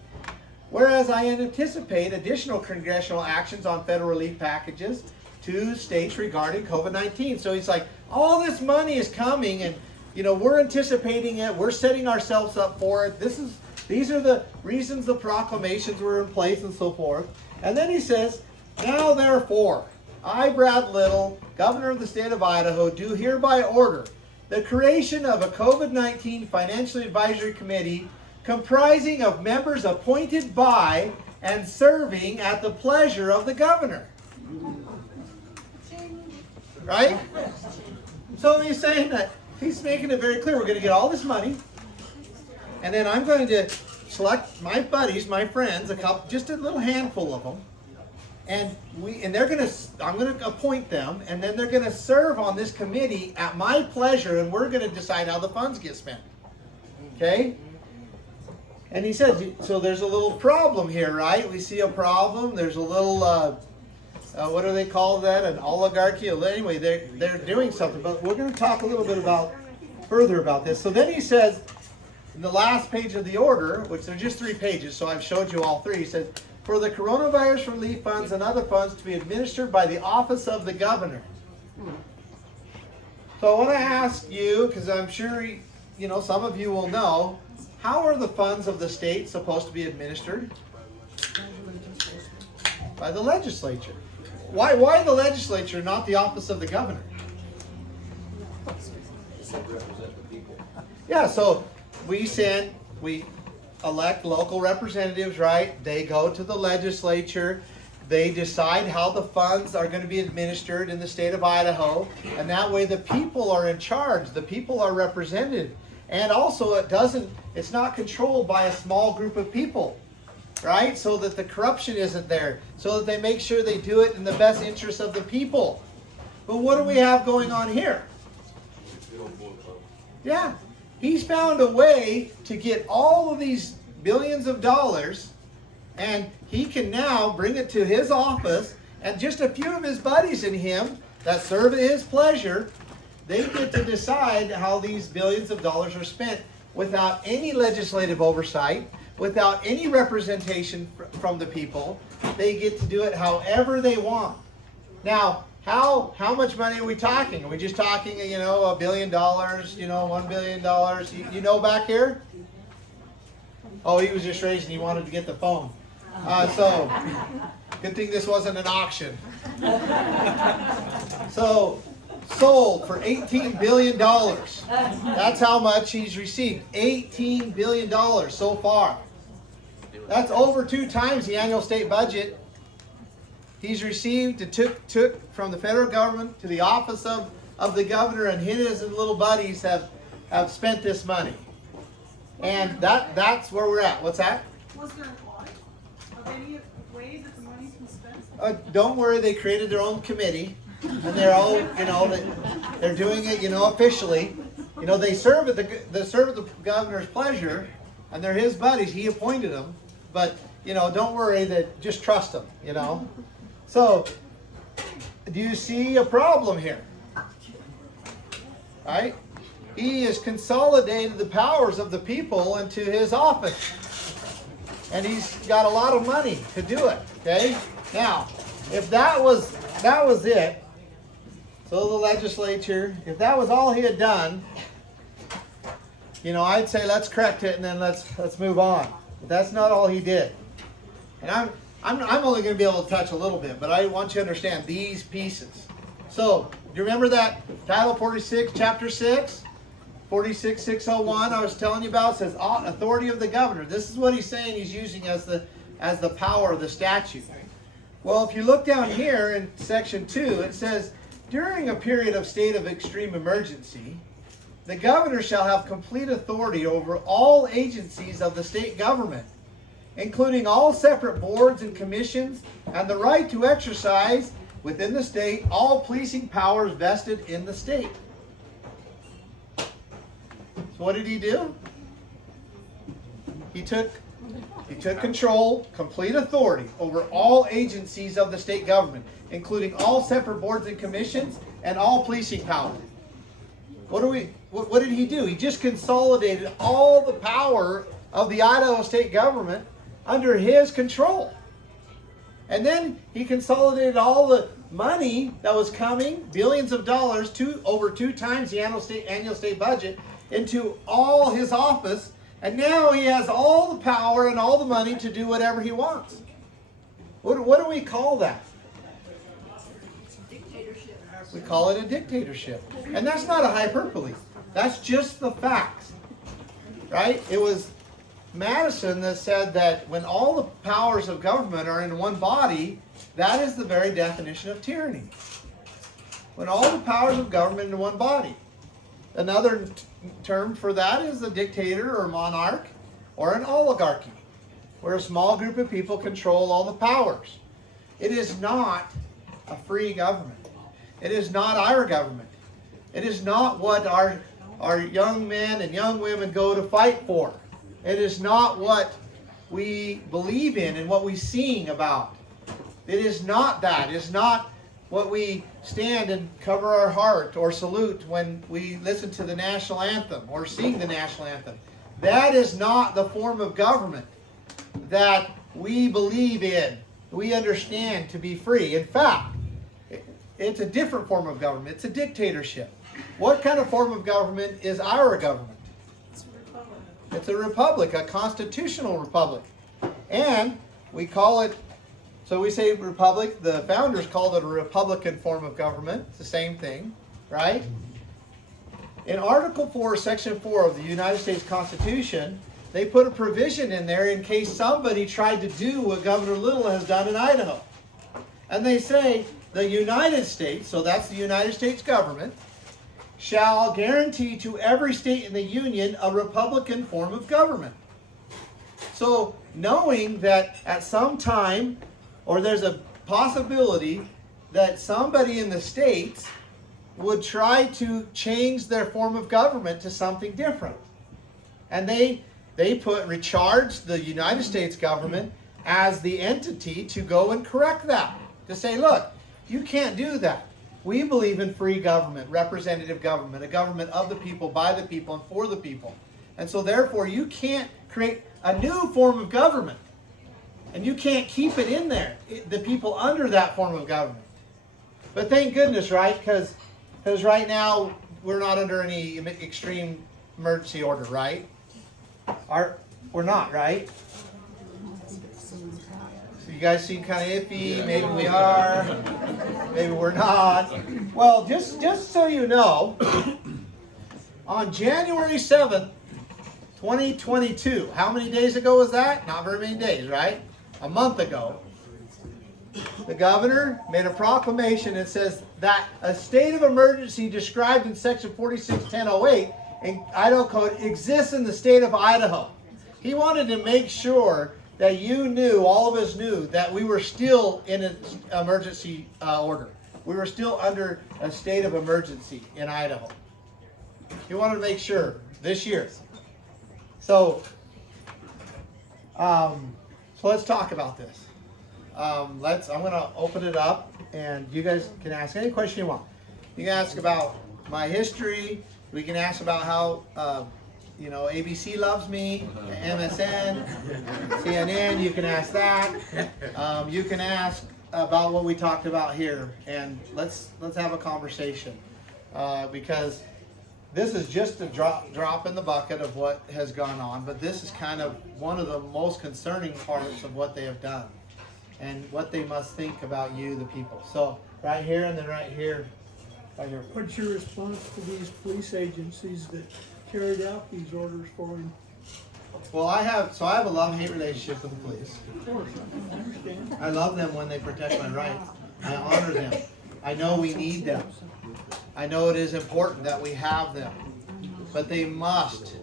Whereas I anticipate additional congressional actions on federal relief packages to states regarding COVID-19. So he's like, all this money is coming, and we're anticipating it. We're setting ourselves up for it. These are the reasons the proclamations were in place and so forth. And then he says, now therefore, I, Brad Little, Governor of the State of Idaho, do hereby order the creation of a COVID-19 Financial Advisory Committee comprising of members appointed by and serving at the pleasure of the governor. Right? So he's saying that, he's making it very clear, we're going to get all this money, and then I'm going to select my buddies, my friends, just a little handful of them, and I'm going to appoint them, and then they're going to serve on this committee at my pleasure, and we're going to decide how the funds get spent. Okay? And he said, so there's a little problem here, right? We see a problem. There's a little, what do they call that? An oligarchy. Anyway, they're doing something. But we're going to talk a little bit further about this. So then he says, in the last page of the order, which there are just 3 pages, so I've showed you all 3, he says, for the coronavirus relief funds and other funds to be administered by the office of the governor. So I want to ask you, because I'm sure some of you will know, how are the funds of the state supposed to be administered? By the legislature. Why the legislature, not the office of the governor? Yeah, so we elect local representatives, right? They go to the legislature. They decide how the funds are going to be administered in the state of Idaho. And that way the people are in charge. The people are represented. And also it's not controlled by a small group of people, right? So that the corruption isn't there. So that they make sure they do it in the best interest of the people. But what do we have going on here? Yeah. He's found a way to get all of these billions of dollars, and he can now bring it to his office, and just a few of his buddies and him that serve at his pleasure, they get to decide how these billions of dollars are spent without any legislative oversight, without any representation from the people. They get to do it however they want. Now, how much money are we talking? Are we just talking, $1 billion, $1 billion? You know back here? Oh, he was just raising, he wanted to get the phone. So, good thing this wasn't an auction. So, sold for $18 billion. That's how much he's received. $18 billion so far. That's over 2 times the annual state budget. He's received and took from the federal government to the office of the governor, and his and little buddies have spent this money. And that's where we're at. What's that? Was there an audit of any way that the money's been spent? Don't worry, they created their own committee, and they're all, they're doing it, officially. They serve at the governor's pleasure, and they're his buddies. He appointed them, but don't worry, that just trust them. So, do you see a problem here? Right? He has consolidated the powers of the people into his office. And he's got a lot of money to do it. Okay? Now, if that was it, so the legislature, if that was all he had done, I'd say let's correct it and then let's move on. But that's not all he did. And I'm only going to be able to touch a little bit, but I want you to understand these pieces. So, do you remember that Title 46, Chapter 6? 46-601 I was telling you about, says authority of the governor. This is what he's saying he's using as the power of the statute. Well, if you look down here in Section 2, it says, during a period of state of extreme emergency, the governor shall have complete authority over all agencies of the state government, including all separate boards and commissions, and the right to exercise within the state all policing powers vested in the state. So what did he do? He took control, complete authority over all agencies of the state government, including all separate boards and commissions and all policing power. What did he do? He just consolidated all the power of the Idaho state government under his control. And then he consolidated all the money that was coming, billions of dollars, over 2 times the annual state budget, into all his office. And now he has all the power and all the money to do whatever he wants. What do we call that? We call it a dictatorship. And that's not a hyperbole. That's just the facts. Right? It was Madison that said that when all the powers of government are in one body, that is the very definition of tyranny. When all the powers of government in one body. Another term for that is a dictator or monarch or an oligarchy, where a small group of people control all the powers. It is not a free government. It is not our government. It is not what our young men and young women go to fight for. It is not what we believe in and what we sing about. It is not that. It is not what we stand and cover our heart or salute when we listen to the national anthem or sing the national anthem. That is not the form of government that we believe in, we understand to be free. In fact, it's a different form of government. It's a dictatorship. What kind of form of government is our government? It's a republic. It's a republic, a constitutional republic. And we call it, so we say republic, the founders called it a republican form of government. It's the same thing, right? In Article 4, Section 4 of the United States Constitution, they put a provision in there in case somebody tried to do what Governor Little has done in Idaho. And they say, the United States, so that's the United States government, shall guarantee to every state in the Union a republican form of government. So, knowing that at some time, or there's a possibility that somebody in the states would try to change their form of government to something different. And they recharge the United States government as the entity to go and correct that. To say, look, you can't do that. We believe in free government, representative government, a government of the people, by the people, and for the people. And so therefore you can't create a new form of government. And you can't keep it in there, the people under that form of government. But thank goodness, right? Because right now we're not under any extreme emergency order, right? We're not, right? So you guys seem kind of iffy. Maybe we are. Maybe we're not. Well, just so you know, on January 7th, 2022, how many days ago was that? Not very many days, right? A month ago, the governor made a proclamation that says that a state of emergency described in Section 46.1008 in Idaho Code exists in the state of Idaho. He wanted to make sure that you knew, all of us knew, that we were still in an emergency order. We were still under a state of emergency in Idaho. He wanted to make sure this year. So let's talk about this. I'm going to open it up, and you guys can ask any question you want. You can ask about my history. We can ask about how, ABC loves me, MSN, CNN. You can ask that. You can ask about what we talked about here, and let's have a conversation because this is just a drop in the bucket of what has gone on, but this is kind of one of the most concerning parts of what they have done and what they must think about you, the people. So right here and then right here, right here. What's your response to these police agencies that carried out these orders for him? Well, I have a love-hate relationship with the police. Of course, I understand. I love them when they protect my rights. I honor them. I know we need them. I know it is important that we have them. But they must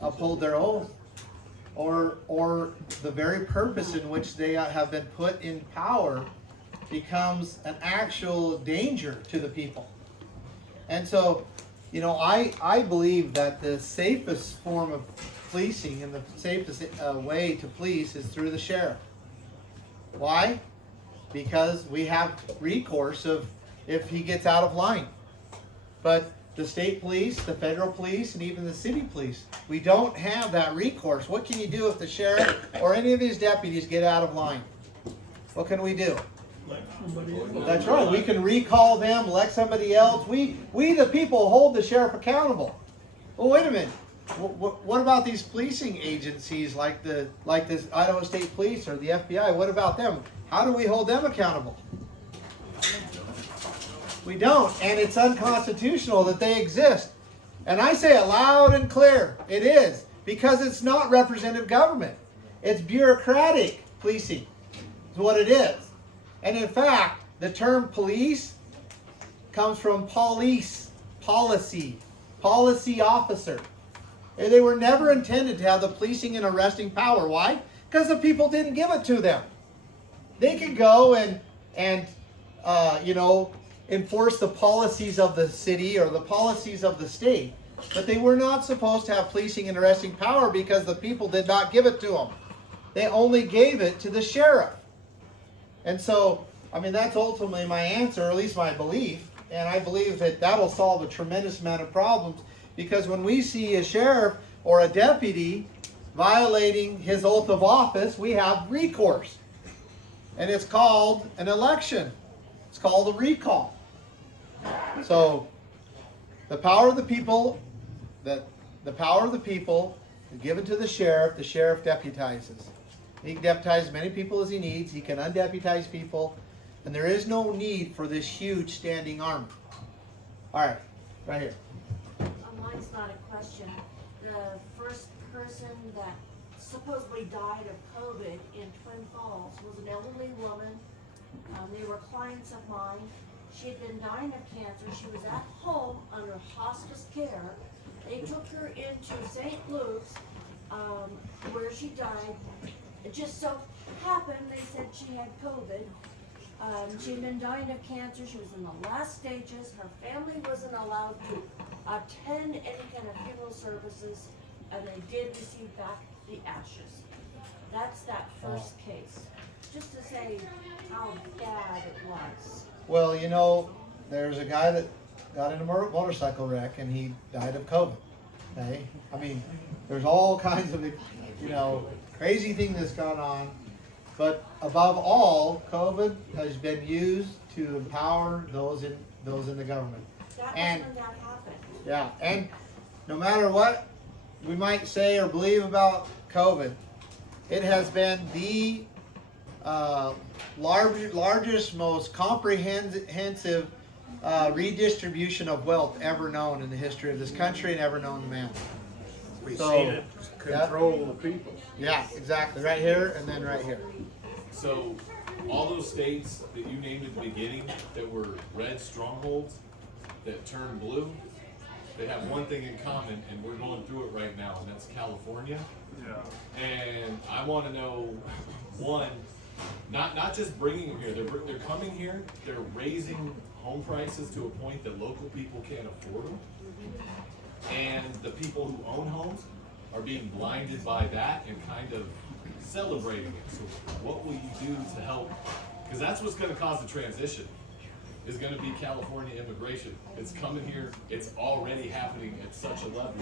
uphold their oath, or the very purpose in which they have been put in power becomes an actual danger to the people. And so, I believe that the safest form of policing and the safest way to police is through the sheriff. Why? Because we have recourse if he gets out of line. But the state police, the federal police, and even the city police, we don't have that recourse. What can you do if the sheriff or any of his deputies get out of line? What can we do? Elect somebody else. That's right. We can recall them, elect somebody else. We the people hold the sheriff accountable. Well, wait a minute. What about these policing agencies like this Idaho State Police or the FBI? What about them? How do we hold them accountable? We don't, and it's unconstitutional that they exist. And I say it loud and clear. It is, because it's not representative government. It's bureaucratic policing is what it is. And in fact, the term police comes from police, policy officer. And they were never intended to have the policing and arresting power. Why? Because the people didn't give it to them. They could go and enforce the policies of the city or the policies of the state, but they were not supposed to have policing and arresting power because the people did not give it to them. They only gave it to the sheriff. And so, I mean, that's ultimately my answer, or at least my belief, and I believe that that'll solve a tremendous amount of problems, because when we see a sheriff or a deputy violating his oath of office, we have recourse. And it's called an election. It's called a recall. So the power of the people, is given to the sheriff deputizes. He can deputize as many people as he needs. He can undeputize people. And there is no need for this huge standing army. All right, right here. Mine's not a question. The first person that supposedly died of COVID in Twin Falls was an elderly woman. They were clients of mine. She had been dying of cancer. She was at home under hospice care. They took her into St. Luke's, where she died. It just so happened they said she had COVID. She'd been dying of cancer. She was in the last stages. Her family wasn't allowed to attend any kind of funeral services, and they did receive back the ashes. That's that first case. Just to say how bad it was. Well, there's a guy that got in a motorcycle wreck and he died of COVID. Okay? I mean, there's all kinds of, crazy things that's gone on. But above all, COVID has been used to empower those in the government. That was And when that happened. yeah, and no matter what we might say or believe about COVID, it has been the largest, most comprehensive redistribution of wealth ever known in the history of this country and ever known to man. We've So, seen it control the people. Yeah, exactly. Right here and then right here. So, all those states that you named at the beginning that were red strongholds that turned blue, they have one thing in common, and we're going through it right now, and that's California. Yeah. And I want to know, one, not just bringing them here, they're coming here, they're raising home prices to a point that local people can't afford them, and the people who own homes are being blinded by that and kind of celebrating it. So what will you do to help? Because that's what's going to cause the transition, is going to be California immigration. It's coming here, it's already happening at such a level.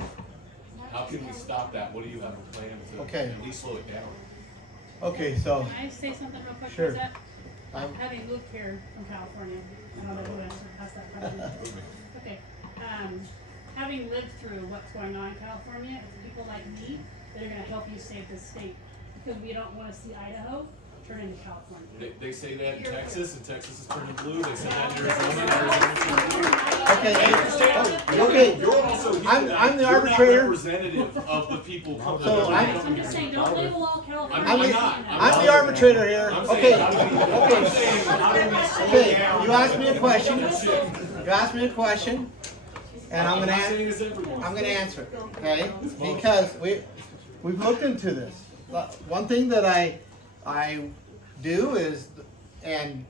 How can we stop that? What do you have a plan to at least slow it down? Okay, so. Can I say something real quick? Sure. Having moved here from California, I don't know who asked that question. Okay. Having lived through what's going on in California, it's people like me that are going to help you save this state, because we don't want to see Idaho turn into California. They say that in Texas, and Texas is turning blue. They say that in Arizona, and Arizona's turning blue. Okay, You're also here. I'm the You're arbitrator. not representative of the people. I'm just saying, don't label all California. I'm the arbitrator here. Okay. I'm saying, how do we slow Okay, down? you asked me a question. And I'm gonna answer it, okay? Because we've looked into this. One thing that I do is, and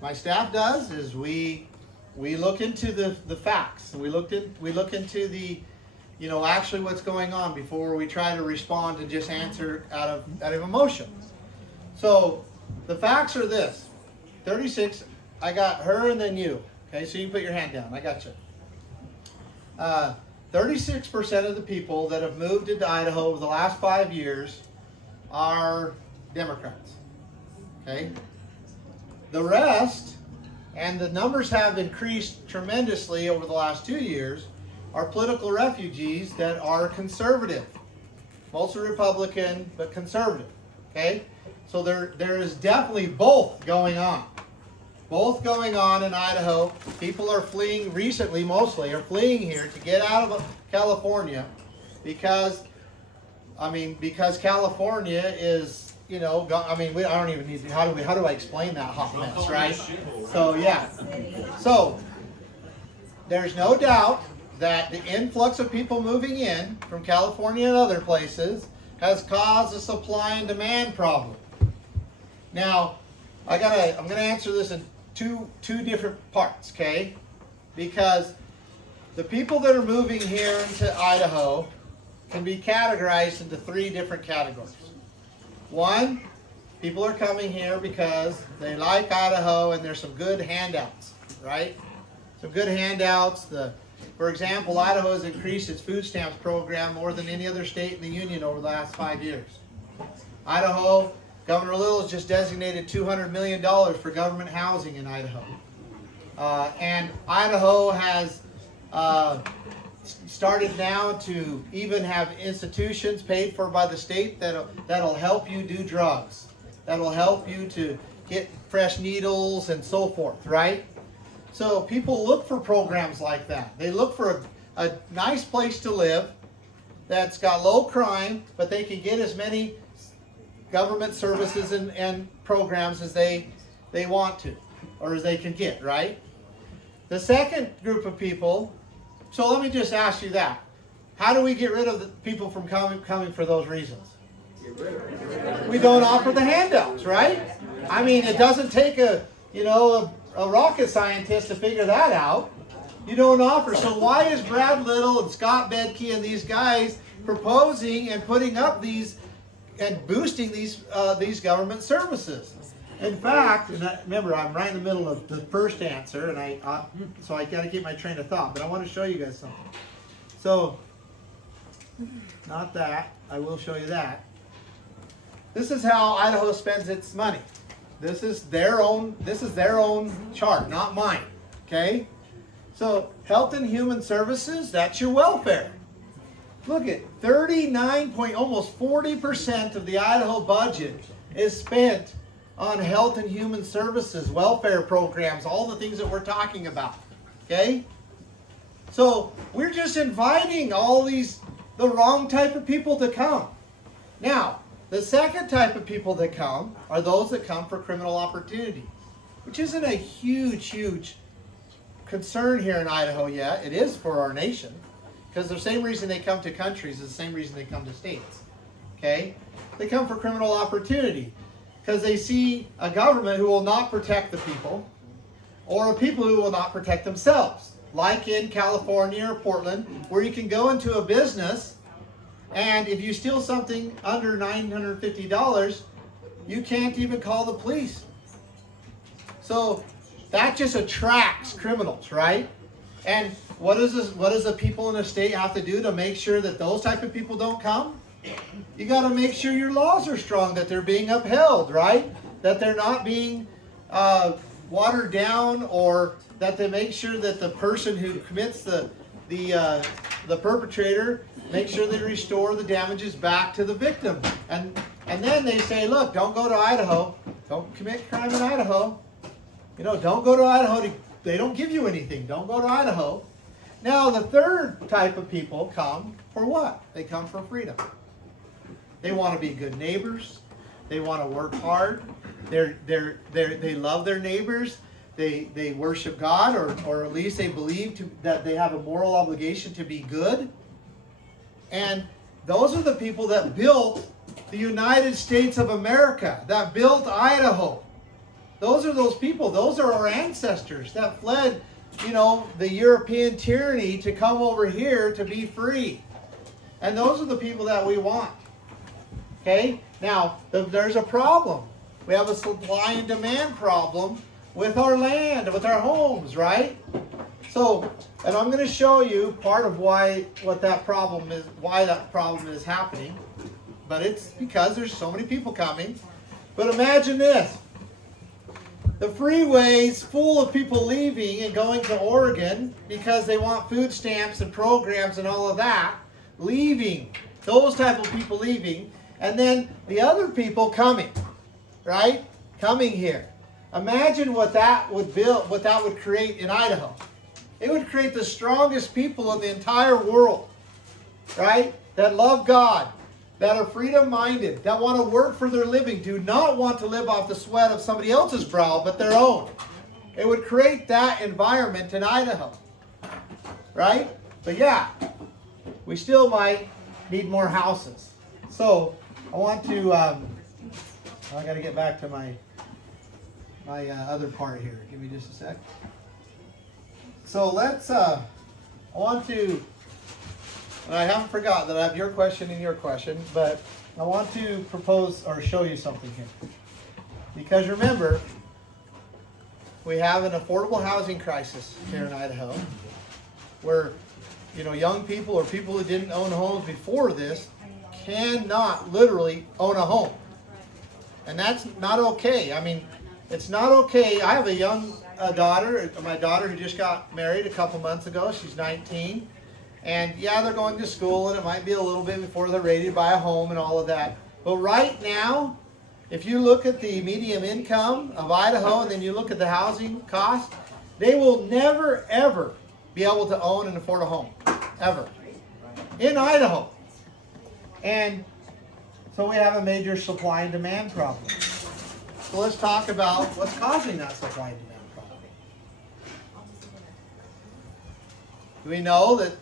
my staff does, is we look into the facts. We look into the, actually what's going on before we try to respond and just answer out of emotion. So the facts are this: 36. I got her and then you. Okay, so you can put your hand down. I got you. 36% of the people that have moved into Idaho over the last 5 years are Democrats. Okay? The rest, and the numbers have increased tremendously over the last 2 years, are political refugees that are conservative. Mostly Republican, but conservative. Okay? So there is definitely both going on. both going on in Idaho. People are fleeing recently, mostly, are fleeing here to get out of California because California is, I don't even need to, how do I explain that hot mess, right? So, yeah. So, there's no doubt that the influx of people moving in from California and other places has caused a supply and demand problem. Now, I'm gonna answer this in two different parts, okay? Because the people that are moving here into Idaho can be categorized into 3 different categories. One, people are coming here because they like Idaho and there's some good handouts, right? Some good handouts. For example, Idaho has increased its food stamps program more than any other state in the union over the last 5 years. Idaho, Governor Little has just designated $200 million for government housing in Idaho. And Idaho has started now to even have institutions paid for by the state that'll help you do drugs. That'll help you to get fresh needles and so forth, right? So people look for programs like that. They look for a nice place to live that's got low crime, but they can get as many government services and programs as they want to, or as they can get, right? The second group of people, so let me just ask you that. How do we get rid of the people from coming for those reasons? We don't offer the handouts, right? I mean, it doesn't take a rocket scientist to figure that out. You don't offer. So why is Brad Little and Scott Bedke and these guys proposing and putting up these and boosting these government services? In fact, remember, I'm right in the middle of the first answer, and so I got to keep my train of thought. But I want to show you guys something. So, not that. I will show you that. This is how Idaho spends its money. This is their own chart, not mine. Okay? So, Health and Human Services, that's your welfare. Look at almost 40% of the Idaho budget is spent on health and human services, welfare programs, all the things that we're talking about. Okay? So we're just inviting the wrong type of people to come. Now, the second type of people that come are those that come for criminal opportunity, which isn't a huge concern here in Idaho yet. It is for our nation, because the same reason they come to countries is the same reason they come to states. Okay? They come for criminal opportunity because they see a government who will not protect the people, or a people who will not protect themselves. Like in California or Portland, where you can go into a business and if you steal something under $950, you can't even call the police. So that just attracts criminals, right? And what does the people in the state have to do to make sure that those type of people don't come? You got to make sure your laws are strong, that they're being upheld, right? That they're not being watered down, or that they make sure that the person who commits the perpetrator, make sure they restore the damages back to the victim. And then they say, look, don't go to Idaho. Don't commit crime in Idaho. Don't go to Idaho. They don't give you anything. Don't go to Idaho. Now, the third type of people come for what? They come for freedom. They want to be good neighbors. They want to work hard. They love their neighbors. They worship God, or at least they believe that they have a moral obligation to be good. And those are the people that built the United States of America, that built Idaho. Those are those people. Those are our ancestors that fled, the European tyranny to come over here to be free. And those are the people that we want. Okay? Now, there's a problem. We have a supply and demand problem with our land, with our homes, right? So, and I'm going to show you part of why that problem is happening. But it's because there's so many people coming. But imagine this. The freeway's full of people leaving and going to Oregon because they want food stamps and programs and all of that. Leaving. Those type of people leaving. And then the other people coming. Right? Coming here. Imagine what that would build, what that would create in Idaho. It would create the strongest people in the entire world, right? That love God, that are freedom-minded, that want to work for their living, do not want to live off the sweat of somebody else's brow, but their own. It would create that environment in Idaho, right? But yeah, we still might need more houses. So I want to, I got to get back to my other part here. Give me just a sec. So let's, I want to, and I haven't forgot that I have your question and your question, but I want to propose or show you something here. Because remember, we have an affordable housing crisis here in Idaho where, young people or people who didn't own homes before this cannot literally own a home. And that's not okay. I mean, it's not okay. I have a young daughter, my daughter who just got married a couple months ago. She's 19. And yeah, they're going to school and it might be a little bit before they're ready to buy a home and all of that. But right now, if you look at the median income of Idaho and then you look at the housing cost, they will never, ever be able to own and afford a home. Ever. In Idaho. And so we have a major supply and demand problem. So let's talk about what's causing that supply and demand problem. Do we know that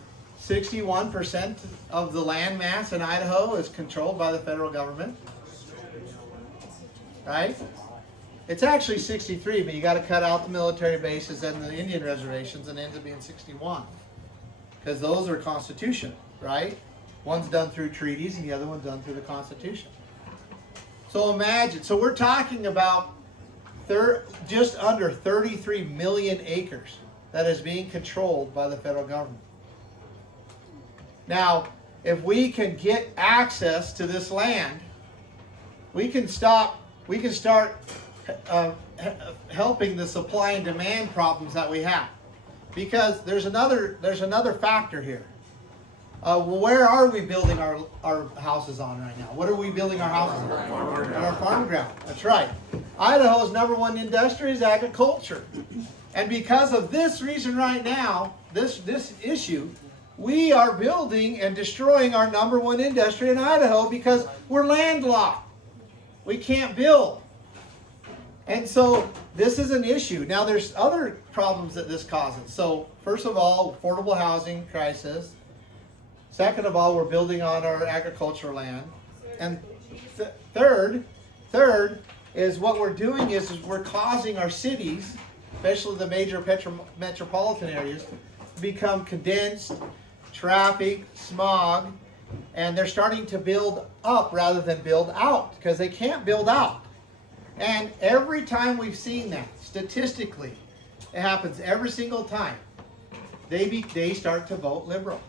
61% of the land mass in Idaho is controlled by the federal government? Right? It's actually 63, but you got to cut out the military bases and the Indian reservations and it ends up being 61. Because those are constitutional, right? One's done through treaties and the other one's done through the Constitution. So imagine, so we're talking about just under 33 million acres that is being controlled by the federal government. Now, if we can get access to this land, we can start helping the supply and demand problems that we have. Because there's another factor here. Where are we building our houses on right now? What are we building our houses on? On our farm ground. That's right. Idaho's #1 industry is agriculture. And because of this reason right now, this issue, we are building and destroying our #1 industry in Idaho because we're landlocked. We can't build. And so this is an issue. Now there's other problems that this causes. So first of all, affordable housing crisis. Second of all, we're building on our agricultural land. And third is what we're doing is we're causing our cities, especially the major metropolitan areas, to become condensed, traffic, smog, and they're starting to build up rather than build out because they can't build out. And every time we've seen that, statistically, it happens every single time, they start to vote liberal.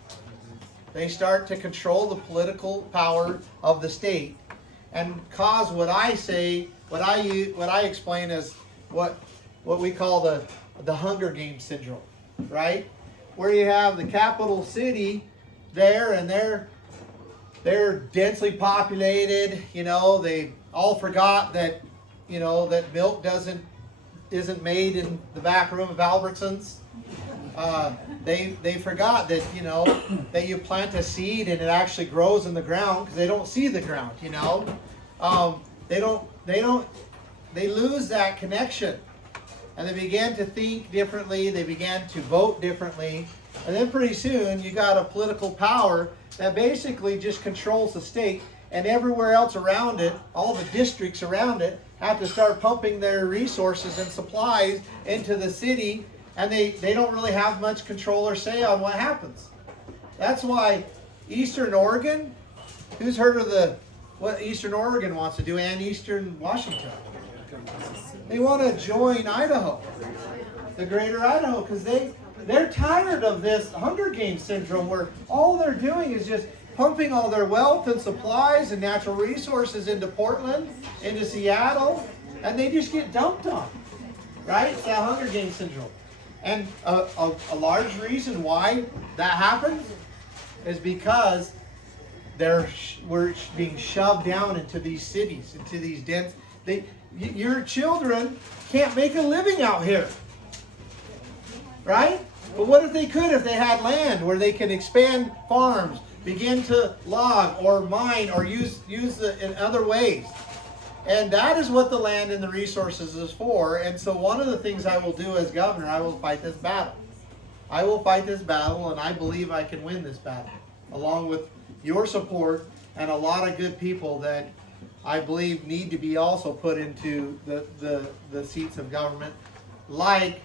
They start to control the political power of the state and cause what I explain as what we call the Hunger Games syndrome, right? Where you have the capital city there and they're densely populated, they all forgot that that milk isn't made in the back room of Albertsons. They forgot that that you plant a seed and it actually grows in the ground because they don't see the ground. They lose that connection, and they began to think differently. They began to vote differently, and then pretty soon you got a political power that basically just controls the state, and everywhere else around it, all the districts around it, have to start pumping their resources and supplies into the city, and they don't really have much control or say on what happens. That's why Eastern Oregon, who's heard of what Eastern Oregon wants to do, and Eastern Washington? They want to join Idaho, the greater Idaho, because they're tired of this Hunger Games syndrome where all they're doing is just pumping all their wealth and supplies and natural resources into Portland, into Seattle, and they just get dumped on, right? It's that Hunger Games syndrome. And a large reason why that happens is because we're being shoved down into these cities, into these dense. your children can't make a living out here, right? But what if they could, if they had land where they can expand farms, begin to log or mine or use it in other ways? And that is what the land and the resources is for. And so one of the things I will do as governor, I will fight this battle. I will fight this battle, and I believe I can win this battle, along with your support and a lot of good people that I believe need to be also put into the seats of government, like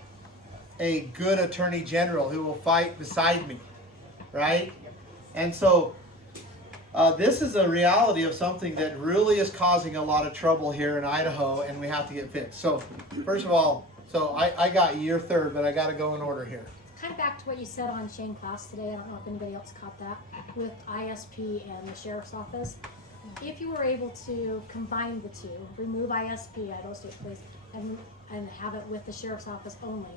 a good attorney general who will fight beside me, right? And so this is a reality of something that really is causing a lot of trouble here in Idaho, and we have to get fixed. So first of all, so I got your third, but I got to go in order here. Kind of back to what you said on Shane class today. I don't know if anybody else caught that with ISP and the sheriff's office. If you were able to combine the two, remove ISP, Idaho State Police, and have it with the sheriff's office only,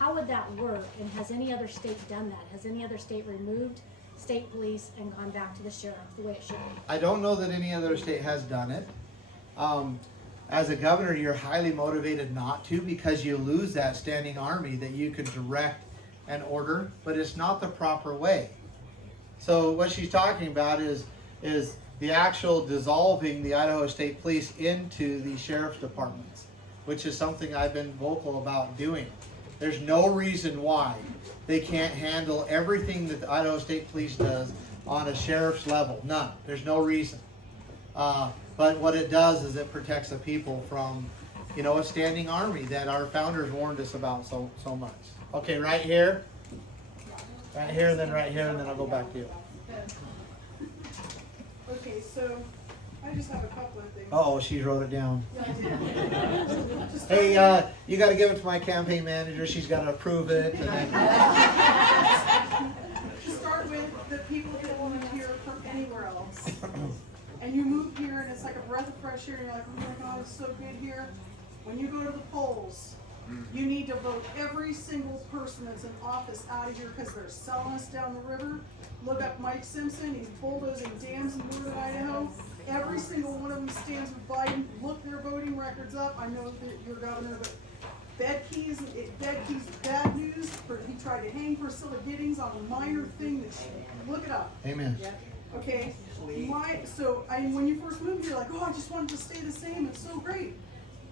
how would that work? And has any other state done that? Has any other state removed state police and gone back to the sheriff the way it should be? I don't know that any other state has done it. As a governor, you're highly motivated not to, because you lose that standing army that you can direct and order, but it's not the proper way. So what she's talking about is the actual dissolving the Idaho State Police into the sheriff's departments, which is something I've been vocal about doing. There's no reason why they can't handle everything that the Idaho State Police does on a sheriff's level. None. There's no reason. But what it does is it protects the people from, a standing army that our founders warned us about so much. Okay, right here, and then right here, and then I'll go back to you. Okay, so I just have a couple of things. Oh, she wrote it down. Hey, you got to give it to my campaign manager. She's got to approve it. And then... To start with, the people that moved here from anywhere else, and you move here and it's like a breath of fresh air, and you're like, oh my God, it's so good here. When you go to the polls, you need to vote every single person that's in office out of here because they're selling us down the river. Look up Mike Simpson, he's bulldozing dams in northern Idaho. Every single one of them stands with Biden. Look their voting records up. I know that you're governor, but Bedke's bad news. He tried to hang Priscilla Giddings on a minor thing. Look it up. Amen. Okay. When you first moved, you're like, oh, I just wanted to stay the same. It's so great.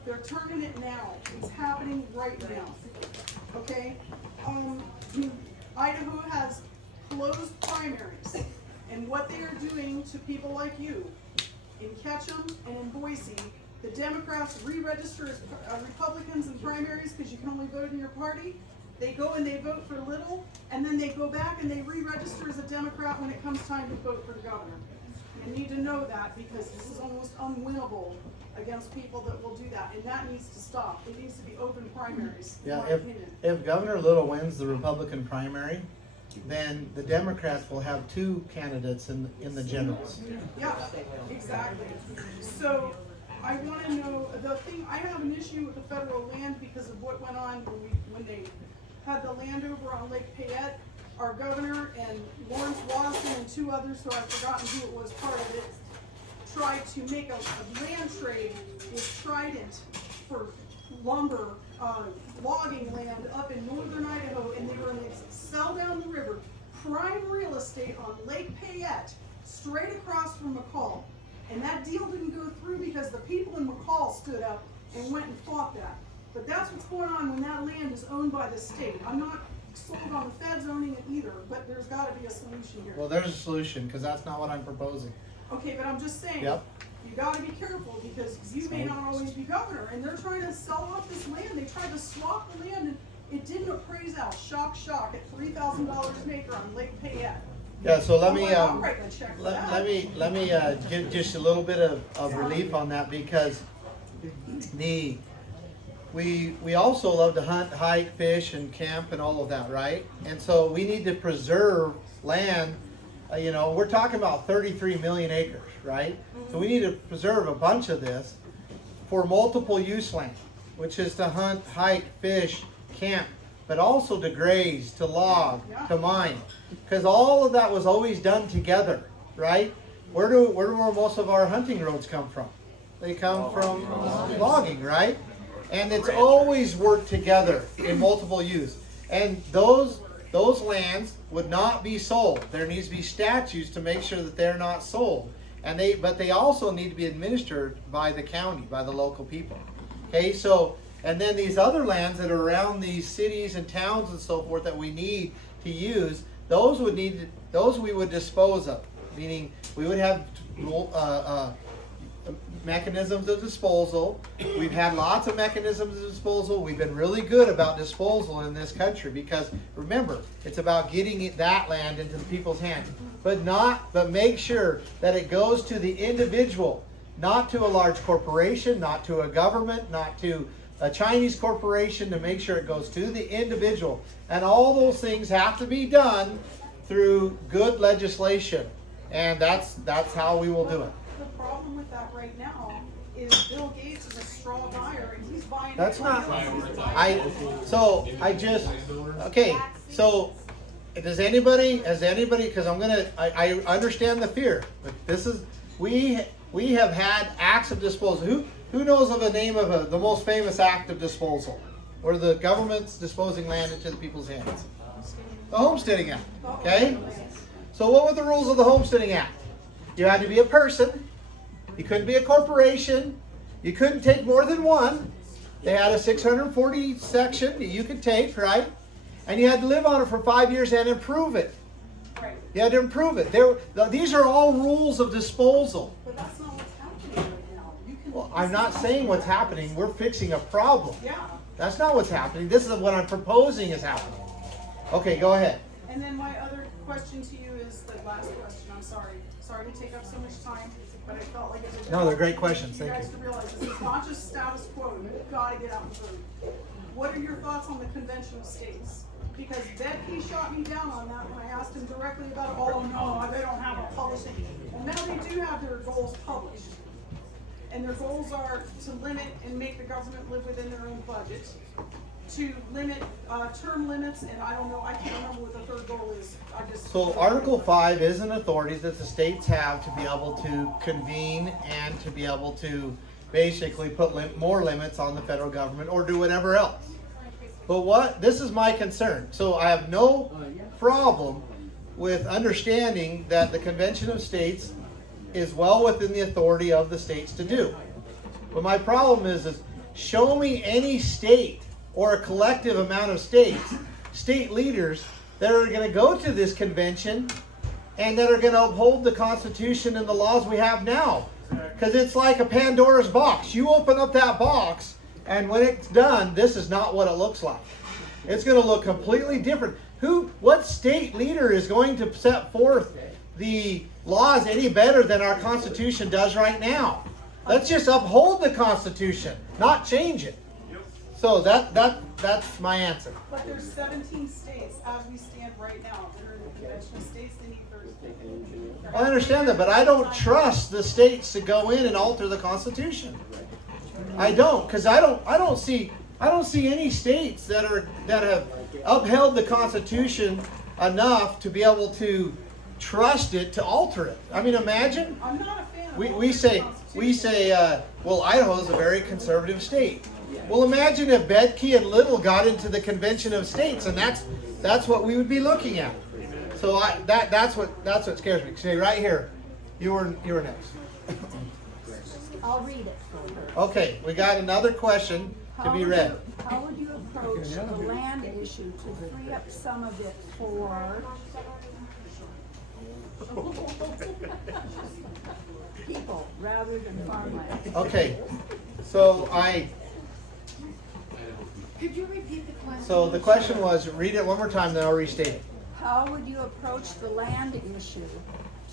They're turning it now. It's happening right now. Okay? Idaho has closed primaries. And what they are doing to people like you in Ketchum and in Boise, the Democrats re-register as Republicans in primaries because you can only vote in your party. They go and they vote for Little, and then they go back and they re-register as a Democrat when it comes time to vote for the governor. You need to know that because this is almost unwinnable against people that will do that, and that needs to stop. It needs to be open primaries. Yeah, if Governor Little wins the Republican primary, then the Democrats will have two candidates in the generals. Yeah, exactly. So I want to know the thing. I have an issue with the federal land because of what went on when they had the land over on Lake Payette. Our governor and Lawrence Watson and two others, who I've forgotten who it was part of it, tried to make a land trade with Trident for lumber, logging land up in northern Idaho, and they were going to sell down the river, prime real estate on Lake Payette, straight across from McCall. And that deal didn't go through because the people in McCall stood up and went and fought that. But that's what's going on when that land is owned by the state. I'm not sold on the feds owning it either, but there's got to be a solution here. Well, there's a solution, because that's not what I'm proposing. Okay, but I'm just saying, Yep. You got to be careful because you may not always be governor, and they're trying to sell off this land. They tried to swap the land, and it didn't appraise out. Shock, shock, at $3,000 an acre on Lake Payette. Yeah, so let me I'm writing a check for that. let me give just a little bit of relief on that, because we also love to hunt, hike, fish, and camp and all of that, right? And so we need to preserve land. We're talking about 33 million acres, right? So we need to preserve a bunch of this for multiple use land, which is to hunt, hike, fish, camp, but also to graze, to log, to mine. Because all of that was always done together, right? Where do most of our hunting roads come from? They come from logging, right? And it's always worked together in multiple use. And those lands would not be sold. There needs to be statutes to make sure that they're not sold. But they also need to be administered by the county, by the local people. Okay, so, and then these other lands that are around these cities and towns and so forth that we need to use, those we would dispose of. Meaning we would have mechanisms of disposal. We've had lots of mechanisms of disposal. We've been really good about disposal in this country because remember, it's about getting that land into the people's hands. But make sure that it goes to the individual, not to a large corporation, not to a government, not to a Chinese corporation, to make sure it goes to the individual. And all those things have to be done through good legislation. And that's how we will do it. The problem with that right now is Bill Gates is a straw buyer and he's buying. That's not. Okay. So, has anybody? Because I understand the fear, but this is we have had acts of disposal. Who knows of the name of the most famous act of disposal, where the government's disposing land into the people's hands? The Homesteading Act. Okay. So what were the rules of the Homesteading Act? You had to be a person. You couldn't be a corporation. You couldn't take more than one. They had a 640 section that you could take, right? And you had to live on it for 5 years and improve it. Right. You had to improve it. These are all rules of disposal. But that's not what's happening right now. Well, I'm not saying what's happening. We're fixing a problem. Yeah. That's not what's happening. This is what I'm proposing is happening. Okay, go ahead. And then my other question to you is the last question. I'm sorry. Sorry to take up so much time, but I felt like it was. No, they're great questions. You Thank guys you. to realize this is not just status quo. You've got to get out and vote. What are your thoughts on the Convention of States? Because Becky shot me down on that when I asked him directly about it. Oh no, they don't have a published. Well, now they do have their goals published. And their goals are to limit and make the government live within their own budget, to limit term limits, and I don't know, I can't remember what the third goal is. So Article 5 is an authority that the states have to be able to convene and to be able to basically put more limits on the federal government or do whatever else. But this is my concern. So I have no problem with understanding that the Convention of States is well within the authority of the states to do. But my problem is show me any state or a collective amount of states, state leaders, that are going to go to this convention and that are going to uphold the Constitution and the laws we have now. Because it's like a Pandora's box. You open up that box, and when it's done, this is not what it looks like. It's going to look completely different. What state leader is going to set forth the laws any better than our Constitution does right now? Let's just uphold the Constitution, not change it. So that's my answer. But there's 17 states as we stand right now. They're in the Convention of States. They need I understand that, but I don't trust the states to go in and alter the Constitution. I don't, because I don't see any states that have upheld the Constitution enough to be able to trust it to alter it. I mean, imagine. I'm not a fan of we say well, Idaho is a very conservative state. Well, imagine if Bedke and Little got into the Convention of States, and that's what we would be looking at. So that's what scares me. Say right here, you were next. I'll read it for her. Okay, we got another question to be read. How would you approach the land issue to free up some of it for people rather than farmland? Okay, so Could you repeat the question? So the question was, read it one more time, then I'll restate it. How would you approach the land issue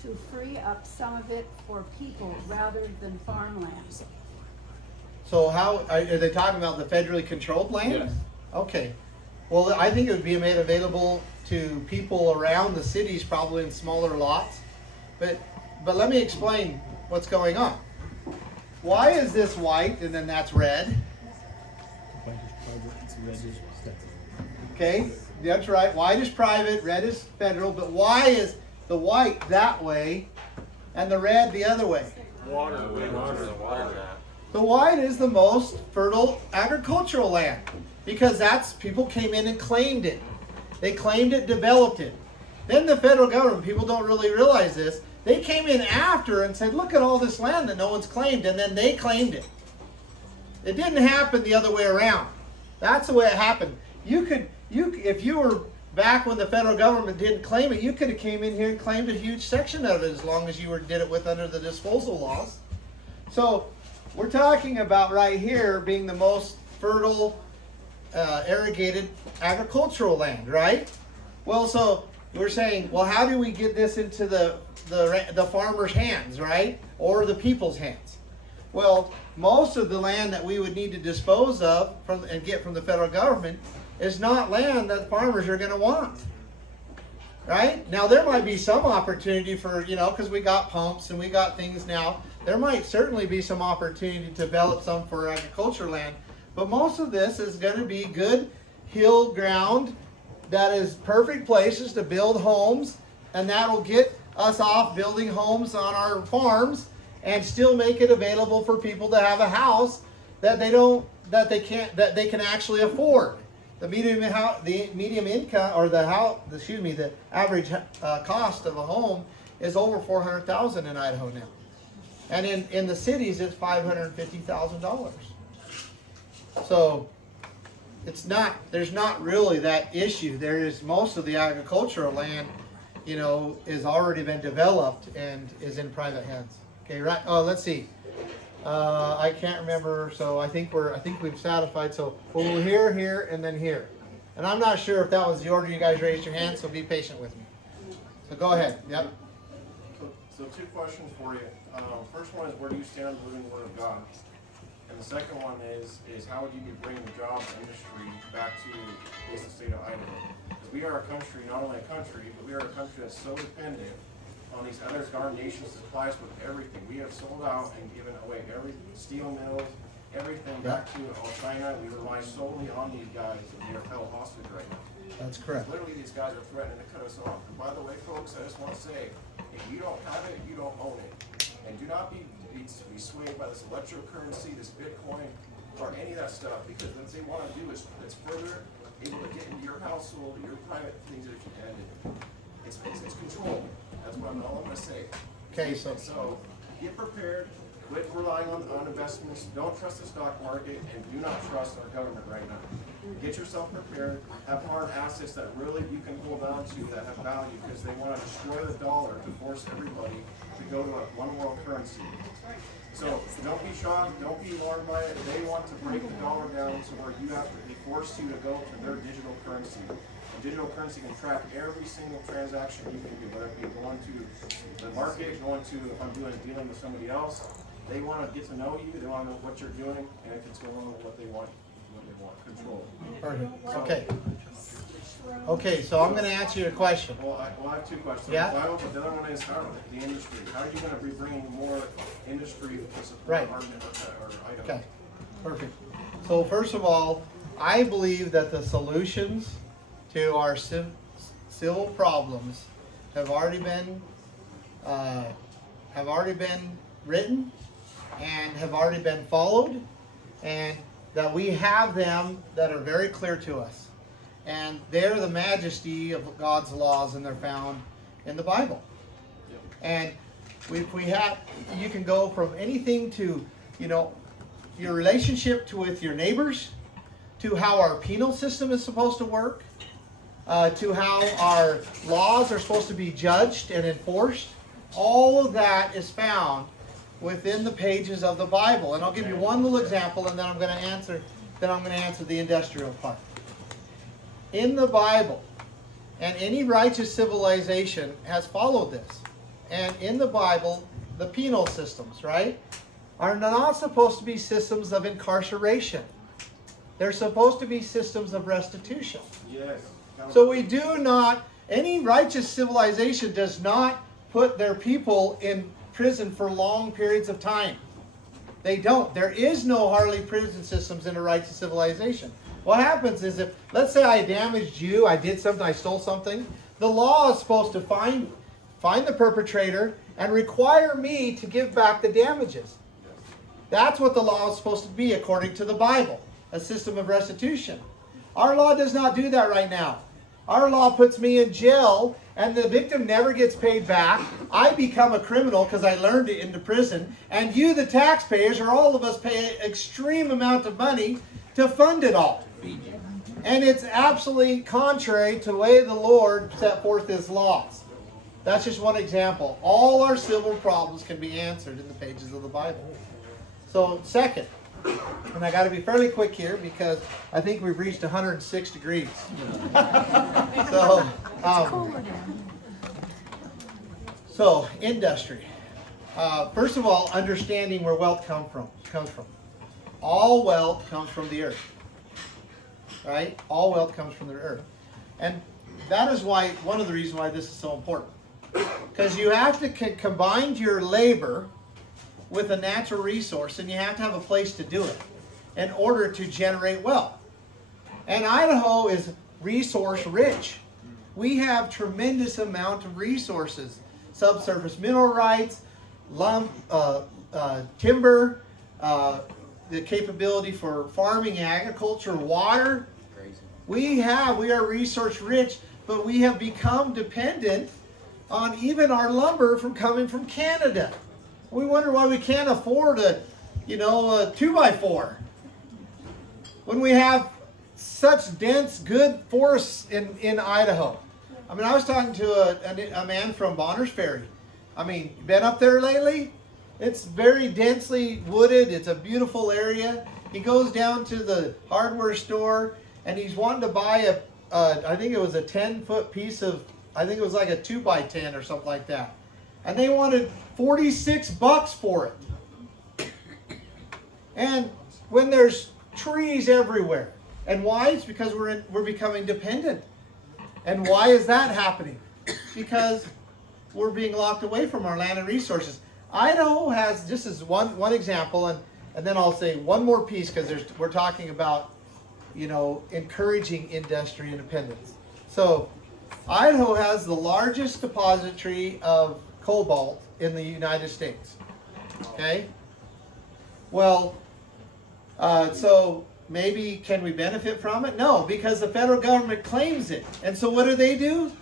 to free up some of it for people rather than farmland? So how, are they talking about the federally controlled land? Yes. Okay. Well, I think it would be made available to people around the cities, probably in smaller lots. But let me explain what's going on. Why is this white and then that's red? Okay, that's right. White is private, red is federal, but why is the white that way and the red the other way? Water. Water. So why it is the most fertile agricultural land? Because people came in and claimed it. They claimed it, developed it. Then the federal government, people don't really realize this, they came in after and said, look at all this land that no one's claimed, and then they claimed it. It didn't happen the other way around. That's the way it happened. If you were back when the federal government didn't claim it, you could have came in here and claimed a huge section of it as long as you did it under the disposal laws. So we're talking about right here being the most fertile irrigated agricultural land, right? Well, so we're saying, well, how do we get this into the farmer's hands, right? Or the people's hands? Well, most of the land that we would need to dispose of and get from the federal government is not land that farmers are going to want, right? Now, there might be some opportunity for, because we got pumps and we got things now, there might certainly be some opportunity to develop some for agriculture land, but most of this is going to be good hill ground that is perfect places to build homes, and that'll get us off building homes on our farms and still make it available for people to have a house that they can actually afford. The medium income, or the average cost of a home is over $400,000 in Idaho now, and in the cities it's $550,000. So there's not really that issue. There is most of the agricultural land, is already been developed and is in private hands. Okay, right. Oh, let's see. I can't remember. So I think we've satisfied. So we'll here, and then here. And I'm not sure if that was the order you guys raised your hands. So be patient with me. So go ahead. Yep. So two questions for you. First one is, where do you stand on the living Word of God? And the second one is how would you be bringing the jobs industry back to the state of Idaho? Because we are a country, not only a country, but we are a country that's so dependent on these other darn nations to supply us with everything. We have sold out and given away every steel mills, everything back to China. We rely solely on these guys, and we are held hostage right now. That's correct. Literally, these guys are threatening to cut us off. And by the way, folks, I just want to say, if you don't have it, you don't own it. And do not be swayed by this electrocurrency, this Bitcoin, or any of that stuff, because what they want to do is it's further able to get into your household, your private things that you can do. It's control. That's all I'm going to say. Okay, so get prepared. Quit relying on investments. Don't trust the stock market, and do not trust our government right now. Get yourself prepared. Have hard assets that really you can hold on to that have value, because they want to destroy the dollar to force everybody to go to a one world currency. So don't be shocked. Don't be alarmed by it. They want to break the dollar down to where you have to be forced to go to their digital currency. Digital currency can track every single transaction you can do, whether it be going to the market, going to, if I'm dealing with somebody else. They want to get to know you, they want to know what you're doing, and if it's going on with what they want control. Perfect. Okay, so I'm going to answer your question. Well, I have two questions. Yeah? The other one is the industry. How are you going to be bringing more industry to support right. our Idaho? Okay, perfect. So first of all, I believe that the solutions to our civil problems have already been written and have already been followed, and that we have them that are very clear to us, and they're the majesty of God's laws, and they're found in the Bible. And you can go from anything to your relationship with your neighbors, to how our penal system is supposed to work, to how our laws are supposed to be judged and enforced. All of that is found within the pages of the Bible. And I'll give you one little example, and then I'm going to answer the industrial part. In the Bible, and any righteous civilization has followed this. And in the Bible, the penal systems, right, are not supposed to be systems of incarceration. They're supposed to be systems of restitution. Yes. So any righteous civilization does not put their people in prison for long periods of time. They don't. There is no hardly prison systems in a righteous civilization. What happens is, if, let's say I damaged you, I did something, I stole something, the law is supposed to find the perpetrator and require me to give back the damages. That's what the law is supposed to be according to the Bible, a system of restitution. Our law does not do that right now. Our law puts me in jail and the victim never gets paid back. I become a criminal because I learned it into prison. And you, the taxpayers, or all of us pay an extreme amount of money to fund it all. And it's absolutely contrary to the way the Lord set forth His laws. That's just one example. All our civil problems can be answered in the pages of the Bible. So, second, and I got to be fairly quick here because I think we've reached 106 degrees. So, industry. First of all, understanding where wealth comes from. All wealth comes from the earth. Right? All wealth comes from the earth. And that is why, one of the reasons why this is so important. Because you have to combine your labor with a natural resource, and you have to have a place to do it in order to generate wealth. And Idaho is resource rich. We have tremendous amount of resources. Subsurface mineral rights, timber, the capability for farming, agriculture, water. We are resource rich, but we have become dependent on even our lumber from coming from Canada. We wonder why we can't afford a 2x4 when we have such dense, good forests in Idaho. I mean, I was talking to a man from Bonners Ferry. I mean, been up there lately? It's very densely wooded. It's a beautiful area. He goes down to the hardware store and he's wanting to buy I think it was a 10-foot piece of, I think it was like a 2x10 or something like that. And they wanted $46 for it. And when there's trees everywhere. And why? It's because we're becoming dependent. And why is that happening? Because we're being locked away from our land and resources. Idaho has, just as one example, and then I'll say one more piece because we're talking about, encouraging industry independence. So Idaho has the largest depository of cobalt in the United States. Okay? Well, so maybe can we benefit from it? No, because the federal government claims it. And so what do?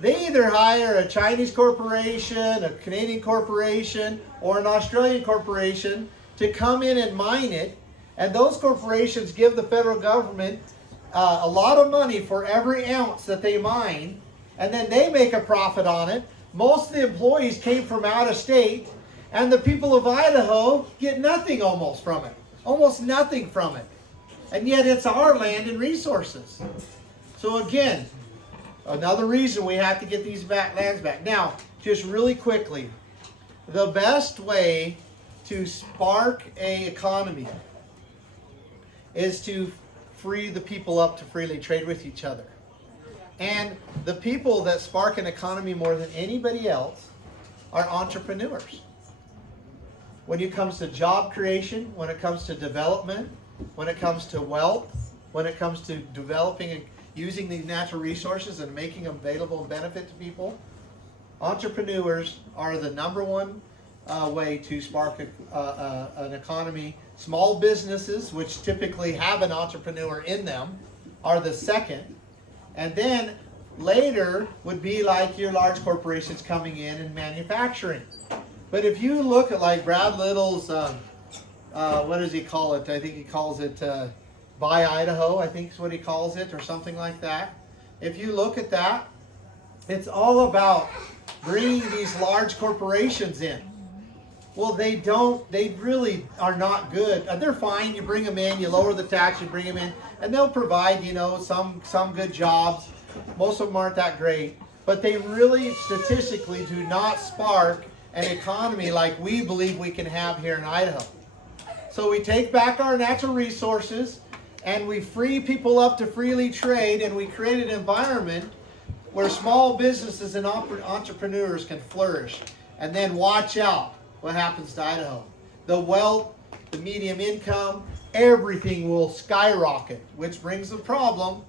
They either hire a Chinese corporation, a Canadian corporation, or an Australian corporation to come in and mine it. And those corporations give the federal government a lot of money for every ounce that they mine. And then they make a profit on it. Most of the employees came from out of state. And the people of Idaho get nothing almost from it. Almost nothing from it. And yet it's our land and resources. So again, another reason we have to get these lands back. Now, just really quickly, the best way to spark an economy is to free the people up to freely trade with each other. And the people that spark an economy more than anybody else are entrepreneurs. When it comes to job creation, when it comes to development, when it comes to wealth, when it comes to developing and using these natural resources and making them available and benefit to people, entrepreneurs are the number one way to spark an economy. Small businesses, which typically have an entrepreneur in them, are the second. And then later would be like your large corporations coming in and manufacturing. But if you look at like Brad Little's, what does he call it? I think he calls it Buy Idaho, I think is what he calls it, or something like that. If you look at that, it's all about bringing these large corporations in. Well, they really are not good. They're fine, you bring them in, you lower the tax, you bring them in, and they'll provide, some good jobs. Most of them aren't that great, but they really statistically do not spark an economy like we believe we can have here in Idaho. So we take back our natural resources and we free people up to freely trade, and we create an environment where small businesses and entrepreneurs can flourish. And then watch out what happens to Idaho. The wealth, the medium income, everything will skyrocket, which brings the problem.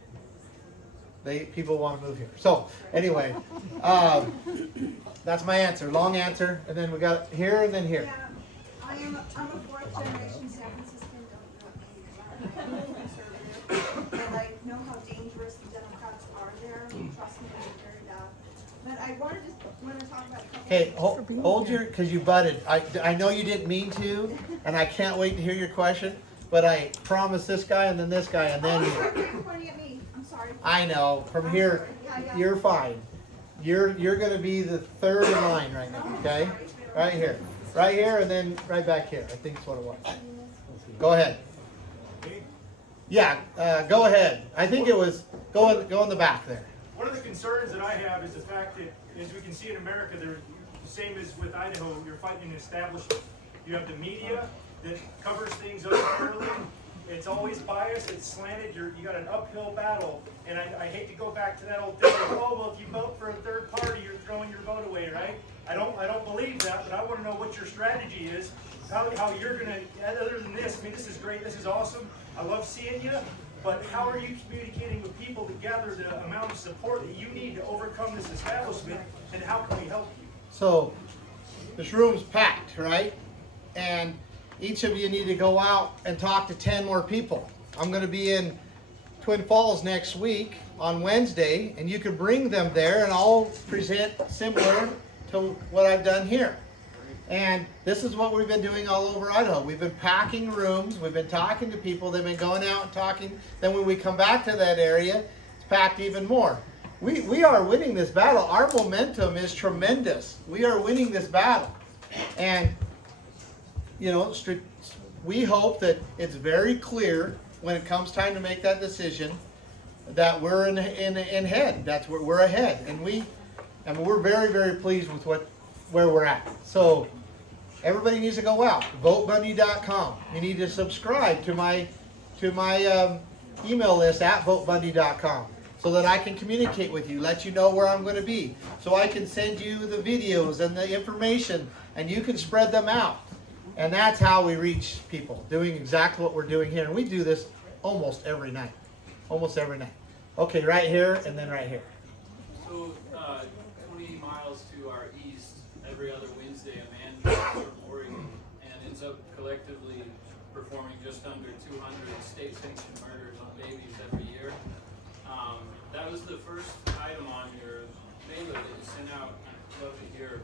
People want to move here. So anyway, that's my answer. Long answer. And then we got here and then here. Yeah, I'm a fourth generation San Franciscan, don't know me, conservative, and I know how dangerous the Democrats are there. Trust me, they're very bad. But I want to talk about. Hey, hold your, because you butted. I know you didn't mean to, and I can't wait to hear your question. But I promised this guy and then this guy and then you. You're pointing at me. I'm sorry. I know. From here, you're fine. You're going to be the third in line right now. Okay, right here, and then right back here. I think that's what it was. Go ahead. Yeah, go ahead. I think it was go in the back there. One of the concerns that I have is the fact that, as we can see in America, they're the same as with Idaho. You're fighting an establishment. You have the media that covers things up fairly. It's always biased, it's slanted, you got an uphill battle. And I hate to go back to that old thing of, oh, well, if you vote for a third party, you're throwing your vote away, right? I don't believe that, but I want to know what your strategy is, how you're going to, other than this, I mean, this is great, this is awesome, I love seeing you, but how are you communicating with people to gather the amount of support that you need to overcome this establishment, and how can we help you? So, this room's packed, right? And each of you need to go out and talk to 10 more people. I'm going to be in Twin Falls next week on Wednesday, and you can bring them there and I'll present similar to what I've done here. And this is what we've been doing all over Idaho. We've been packing rooms, we've been talking to people, they've been going out and talking. Then when we come back to that area, it's packed even more. We are winning this battle. Our momentum is tremendous. We are winning this battle. And you know, we hope that it's very clear when it comes time to make that decision that we're in head. That's where we're ahead, and we're very, very pleased with where we're at. So everybody needs to go out. VoteBundy.com. You need to subscribe to my email list at VoteBundy.com so that I can communicate with you, let you know where I'm going to be, so I can send you the videos and the information, and you can spread them out. And that's how we reach people, doing exactly what we're doing here. And we do this almost every night. Almost every night. Okay, right here and then right here. So, 20 miles to our east, every other Wednesday, a man comes from Oregon and ends up collectively performing just under 200 state-sanctioned murders on babies every year. That was the first item on your mailer that you sent out. I'd love to hear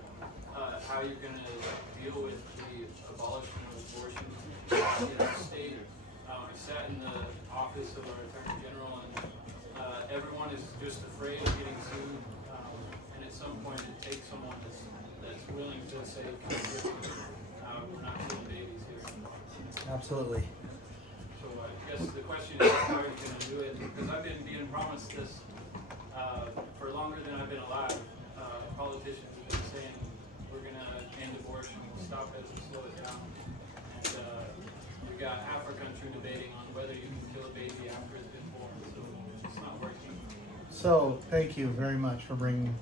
how you're going to deal with the abolishment of abortion in the state. I sat in the office of our Attorney General, and everyone is just afraid of getting sued. And at some point, it takes someone that's willing to say, we're not killing babies here. Absolutely. So I guess the question is, how are you going to do it? Because I've been being promised this for longer than I've been alive. Politicians have been saying, we're going to end abortion, we'll stop it, we'll slow it down. And we got half our country debating on whether you can kill a baby after it's been born, so it's not working. So thank you very much for bringing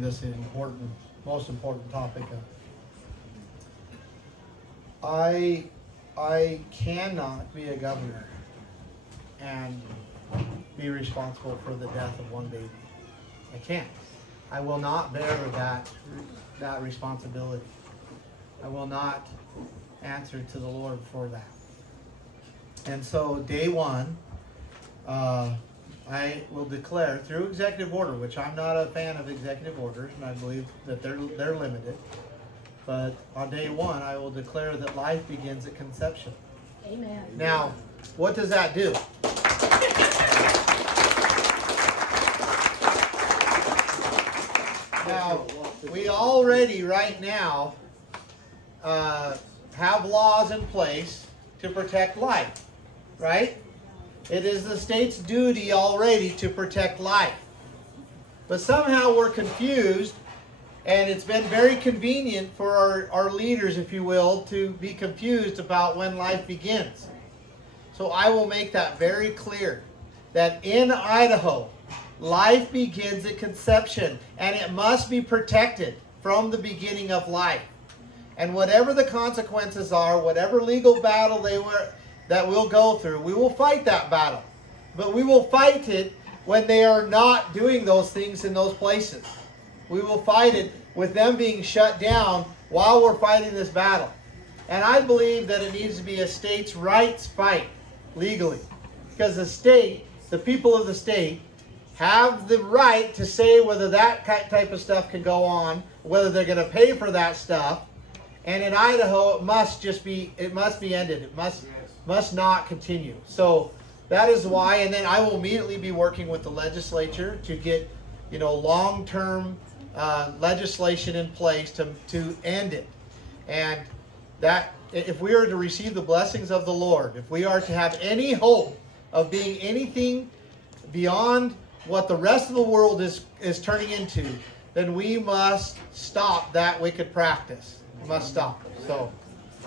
this important, most important topic up. I cannot be a governor and be responsible for the death of one baby. I can't. I will not bear that responsibility. I will not answer to the Lord for that. And so day one, I will declare through executive order, which I'm not a fan of executive orders, and I believe that they're limited. But on day one, I will declare that life begins at conception. Amen. Now, what does that do? Now, we already right now have laws in place to protect life, right? It is the state's duty already to protect life. But somehow we're confused, and it's been very convenient for our leaders, if you will, to be confused about when life begins. So I will make that very clear, that in Idaho, life begins at conception, and it must be protected from the beginning of life. And whatever the consequences are, whatever legal battle that we'll go through, we will fight that battle. But we will fight it when they are not doing those things in those places. We will fight it with them being shut down while we're fighting this battle. And I believe that it needs to be a states' rights fight legally. Because the state, the people of the state, have the right to say whether that type of stuff can go on, whether they're going to pay for that stuff. And in Idaho, it must be ended. It must not continue. So that is why, and then I will immediately be working with the legislature to get, long-term legislation in place to end it. And that, if we are to receive the blessings of the Lord, if we are to have any hope of being anything beyond what the rest of the world is turning into, then we must stop that wicked practice. We must stop it. So,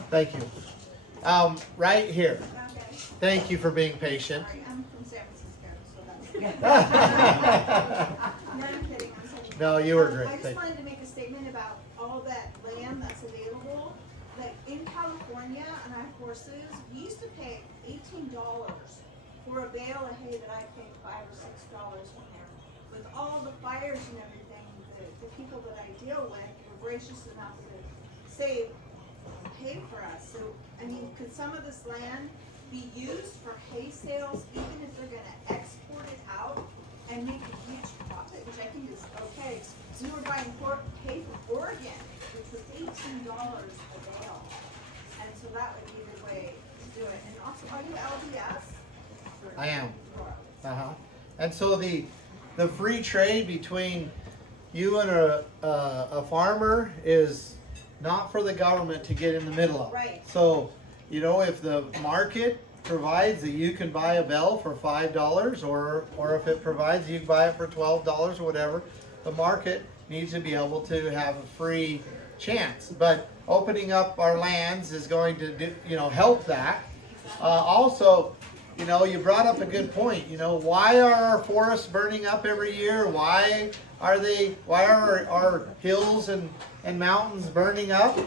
thank you. Right here. Thank you for being patient. Sorry, I'm from San Francisco, so that's. No, I'm kidding. No, you were great. I just wanted to make a statement about all that land that's available. Like in California, and I have horses, we used to pay $18 for a bale of hay that I paid $5 or $6 from there. With all the fires and everything, the people that I deal with were gracious enough to pay for us. So, I mean, could some of this land be used for hay sales, even if they're gonna export it out and make a huge profit, which I think is okay. So we were buying hay from Oregon, which was $18 a bale. And so that would be the way to do it. And also, are you LDS? I am. And so the free trade between you and a farmer is not for the government to get in the middle of. Right. So, if the market provides that you can buy a bell for $5, or if it provides you can buy it for $12 or whatever, the market needs to be able to have a free chance. But opening up our lands is going to help that. Also, you brought up a good point. Why are our forests burning up every year? Why are our hills and mountains burning up?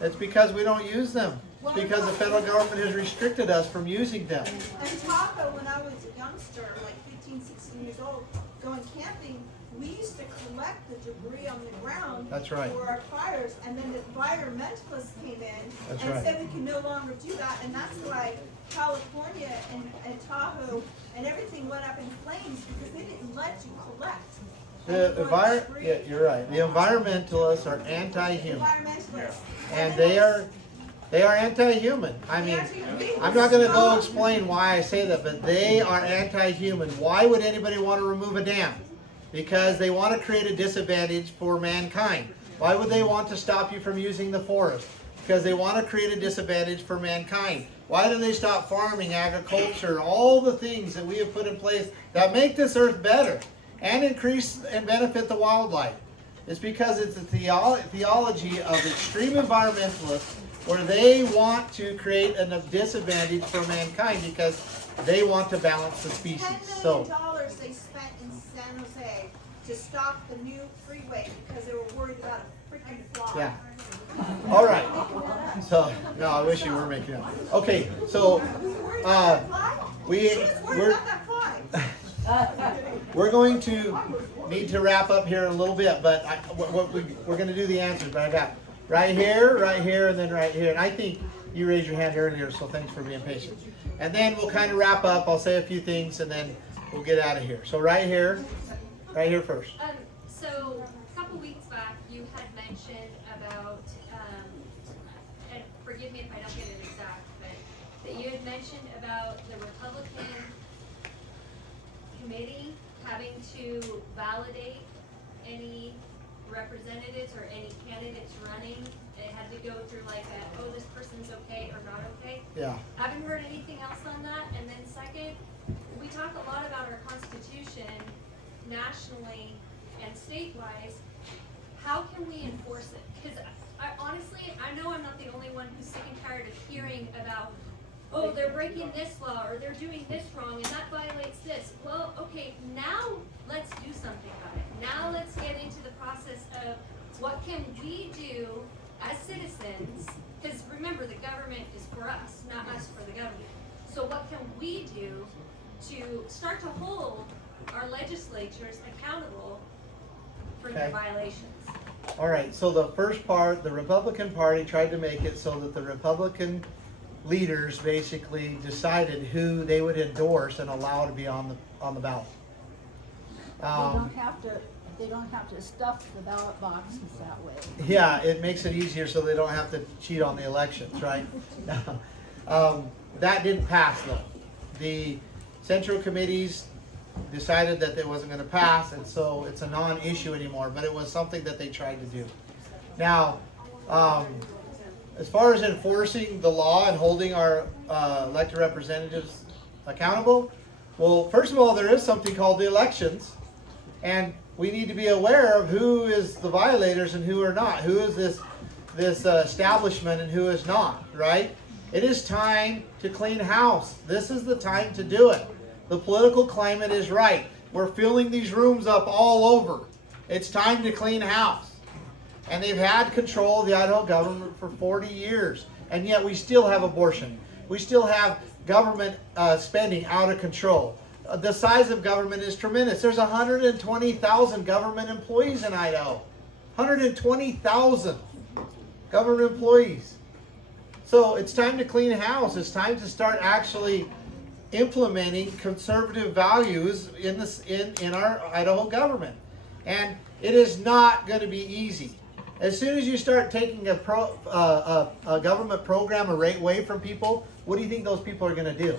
It's because we don't use them. It's because the federal government has restricted us from using them. And Tahoe, when I was a youngster, like 15, 16 years old, going camping, we used to collect the debris on the ground. That's right. For our fires, and then the environmentalists came in That's and right. said we can no longer do that, and that's why California and Tahoe and everything went up in flames, because they didn't let you collect. Yeah, you're right. The environmentalists are anti-human, Environmentalists. and they are anti-human. I mean, I'm not going to go explain why I say that, but they are anti-human. Why would anybody want to remove a dam? Because they want to create a disadvantage for mankind. Why would they want to stop you from using the forest? Because they want to create a disadvantage for mankind. Why do they stop farming, agriculture, all the things that we have put in place that make this earth better and increase and benefit the wildlife? It's because it's a theology of extreme environmentalists where they want to create a disadvantage for mankind because they want to balance the species. $10 million they spent in San Jose to stop the new freeway because they were worried about a freaking fly. Yeah. All right. So, no, I wish you were making up. Okay, so we're going to need to wrap up here in a little bit, but we're going to do the answers. But I got right here, and then right here. And I think you raised your hand earlier, so thanks for being patient. And then we'll kind of wrap up. I'll say a few things, and then we'll get out of here. So right here first. So a couple weeks back, you had mentioned about, and forgive me if I don't get it exact, but that you had mentioned about the Republican committee having to validate any representatives or any candidates running. It had to go through like this person's okay or not okay. Yeah. Haven't heard anything else on that. And then second, we talk a lot about our Constitution nationally and state-wise. How can we enforce it? Because I honestly, I know I'm not the only one who's sick and tired of hearing about, oh, they're breaking this law or they're doing this wrong and that violates this. Well, okay, now let's do something about it. Now let's get into the process of what can we do as citizens, because remember, the government is for us, not us for the government. So what can we do to start to hold our legislatures accountable for their violations? All right, so the first part, the Republican Party tried to make it so that the Republican leaders basically decided who they would endorse and allow to be on the ballot. They don't have to stuff the ballot boxes that way. Yeah, it makes it easier so they don't have to cheat on the elections, right? That didn't pass though. The Central Committees decided that it wasn't going to pass, and so it's a non-issue anymore, but it was something that they tried to do. Now, as far as enforcing the law and holding our elected representatives accountable, well, first of all, there is something called the elections, and we need to be aware of who is the violators and who are not, who is this establishment and who is not, right? It is time to clean house. This is the time to do it. The political climate is right. We're filling these rooms up all over. It's time to clean house. And they've had control of the Idaho government for 40 years. And yet we still have abortion. We still have government spending out of control. The size of government is tremendous. There's 120,000 government employees in Idaho. 120,000 government employees. So it's time to clean house. It's time to start actually implementing conservative values in our Idaho government. And it is not going to be easy. As soon as you start taking a government program away from people, what do you think those people are going to do?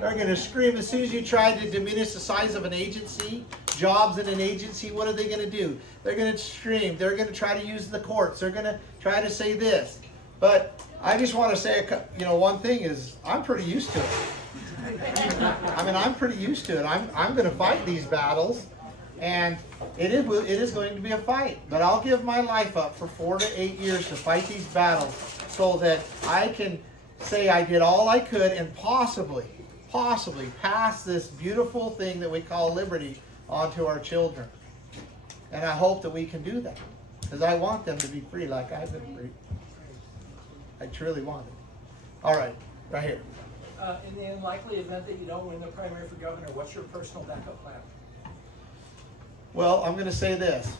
They're going to scream. As soon as you try to diminish the size of an agency, jobs in an agency, what are they going to do? They're going to scream. They're going to try to use the courts. They're going to try to say this. But I just want to say, one thing is I'm pretty used to it. I mean, I'm pretty used to it. I'm going to fight these battles, and it is going to be a fight. But I'll give my life up for 4 to 8 years to fight these battles so that I can say I did all I could and possibly pass this beautiful thing that we call liberty onto our children. And I hope that we can do that, because I want them to be free like I've been free. I truly want it. All right, right here. In the unlikely event that you don't win the primary for governor, what's your personal backup plan? Well, I'm going to say this.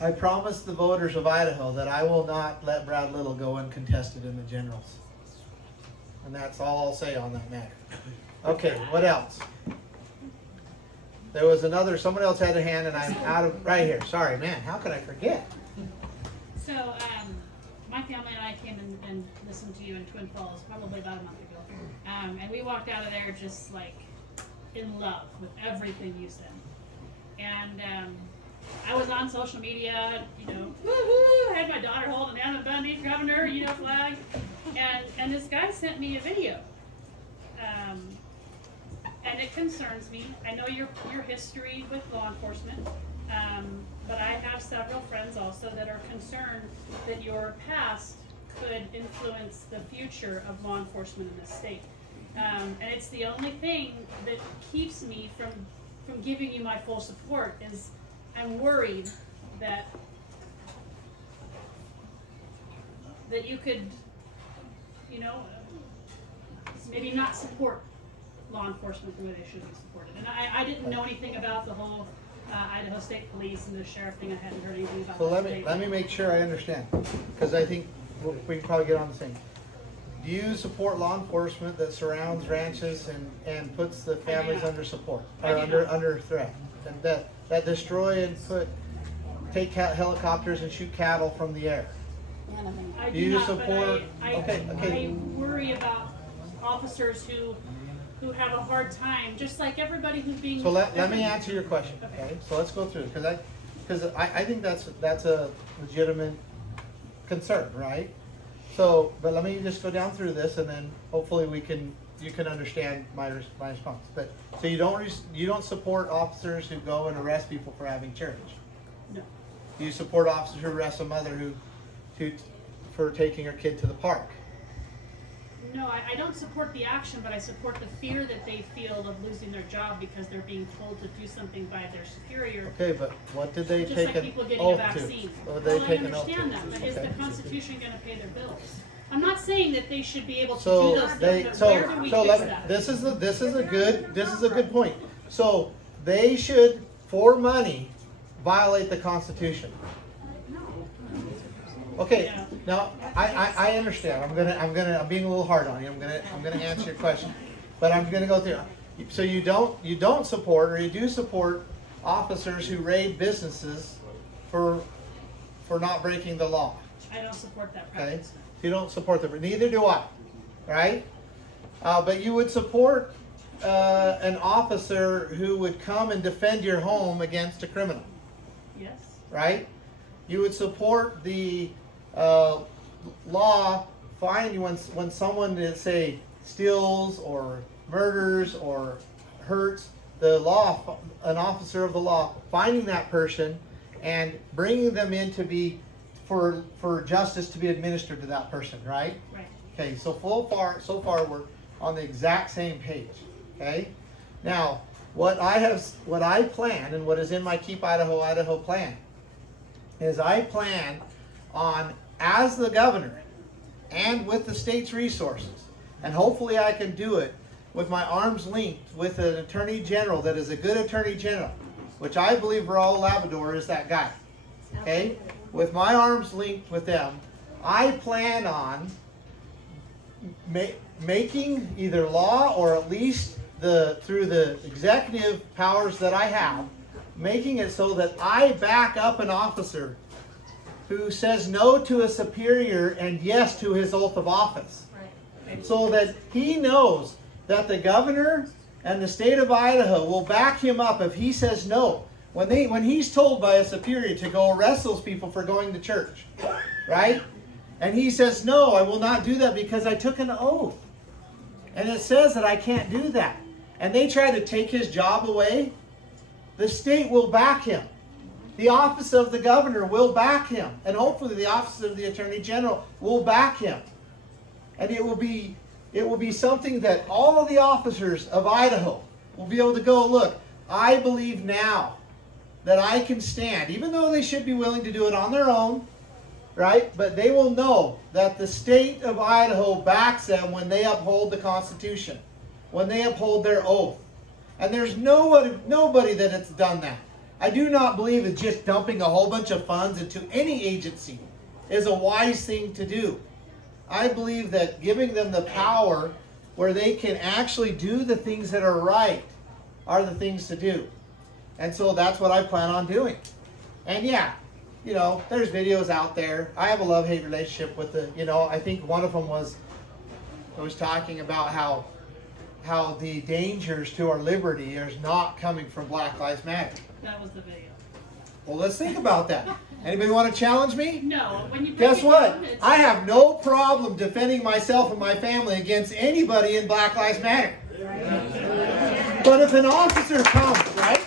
I promised the voters of Idaho that I will not let Brad Little go uncontested in the generals. And that's all I'll say on that matter. Okay, what else? There was someone else had a hand, and I'm out of, right here. Sorry, man, how could I forget? So, my family and I came and listened to you in Twin Falls probably about a month ago. And we walked out of there just like in love with everything you said. And I was on social media, woohoo, had my daughter holding down the Bundy governor, flag. And this guy sent me a video. And it concerns me. I know your history with law enforcement. But I have several friends also that are concerned that your past could influence the future of law enforcement in this state. And it's the only thing that keeps me from giving you my full support is I'm worried that you could, maybe not support law enforcement the way they should be supported. And I didn't know anything about the whole Idaho State Police and the sheriff thing. I hadn't heard anything about. So let me make sure I understand, because I think we can probably get on the same. Do you support law enforcement that surrounds ranches and puts the families under support or under threat, and that destroy and take helicopters and shoot cattle from the air? I Do you not, support? Okay. I worry about officers who have a hard time, just like everybody who's being. So let me answer your question. Okay. So let's go through, because I think that's a legitimate concern, right? So, but let me just go down through this, and then hopefully you can understand my response. But so you don't support officers who go and arrest people for having church? No. Do you support officers who arrest a mother for taking her kid to the park? No, I don't support the action, but I support the fear that they feel of losing their job because they're being told to do something by their superior. Okay, but what did they just take like an people getting a oath vaccine. to? What did they Well, take I an oath to? understand that, but is Okay. the Constitution going to pay their bills? I'm not saying that they should be able to So do those they things, but where do we fix that? this is a good point. So they should, for money, violate the Constitution? Okay, now I understand. I'm being a little hard on you. I'm gonna answer your question, but I'm gonna go through. So you don't support, or you do support officers who raid businesses for not breaking the law. I don't support that Okay, practice. you don't support them. Neither do I. Right? But you would support an officer who would come and defend your home against a criminal. Yes. Right? You would support the law fine when someone, say, steals or murders or hurts the law, an officer of the law, finding that person and bringing them in to be for justice to be administered to that person, right? Right. Okay, so so far we're on the exact same page. Okay? Now, what I plan and what is in my Keep Idaho plan is I plan on, as the governor and with the state's resources, and hopefully I can do it with my arms linked with an attorney general that is a good attorney general, which I believe Raul Labrador is that guy. Okay? With my arms linked with them, I plan on making either law or at least through the executive powers that I have, making it so that I back up an officer who says no to a superior and yes to his oath of office. Right. So that he knows that the governor and the state of Idaho will back him up if he says no. When he's told by a superior to go arrest those people for going to church, right? And he says, no, I will not do that because I took an oath. And it says that I can't do that. And they try to take his job away, the state will back him. The office of the governor will back him. And hopefully the office of the attorney general will back him. And it will be something that all of the officers of Idaho will be able to go, look, I believe now that I can stand, even though they should be willing to do it on their own, right? But they will know that the state of Idaho backs them when they uphold the Constitution, when they uphold their oath. And there's nobody that has done that. I do not believe that just dumping a whole bunch of funds into any agency is a wise thing to do. I believe that giving them the power where they can actually do the things that are right are the things to do. And so that's what I plan on doing. And yeah, there's videos out there. I have a love-hate relationship with I think one of them was talking about how the dangers to our liberty is not coming from Black Lives Matter. That was the video. Well, let's think about that. Anybody want to challenge me? No. When you Guess what? I have no problem defending myself and my family against anybody in Black Lives Matter. But if an officer comes, right?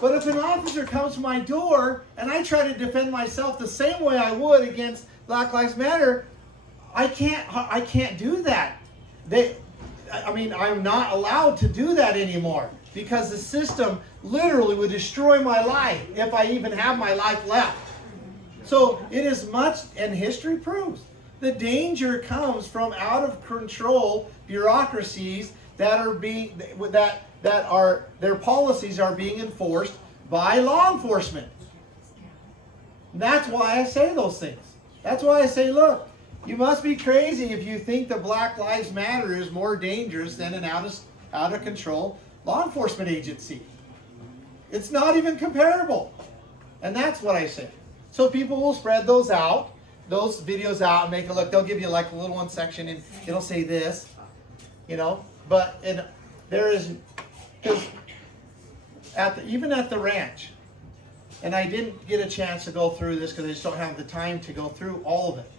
But if an officer comes to my door and I try to defend myself the same way I would against Black Lives Matter, I can't do that. I'm not allowed to do that anymore because the system literally would destroy my life if I even have my life left. So it is much, and history proves, the danger comes from out of control bureaucracies that are their policies are being enforced by law enforcement. And that's why I say those things. That's why I say, look, you must be crazy if you think that Black Lives Matter is more dangerous than an out of control law enforcement agency. It's not even comparable. And that's what I say. So people will spread those videos out and make it look, they'll give you like a little one section and it'll say this, but there is, because even at the ranch, and I didn't get a chance to go through this because I just don't have the time to go through all of it.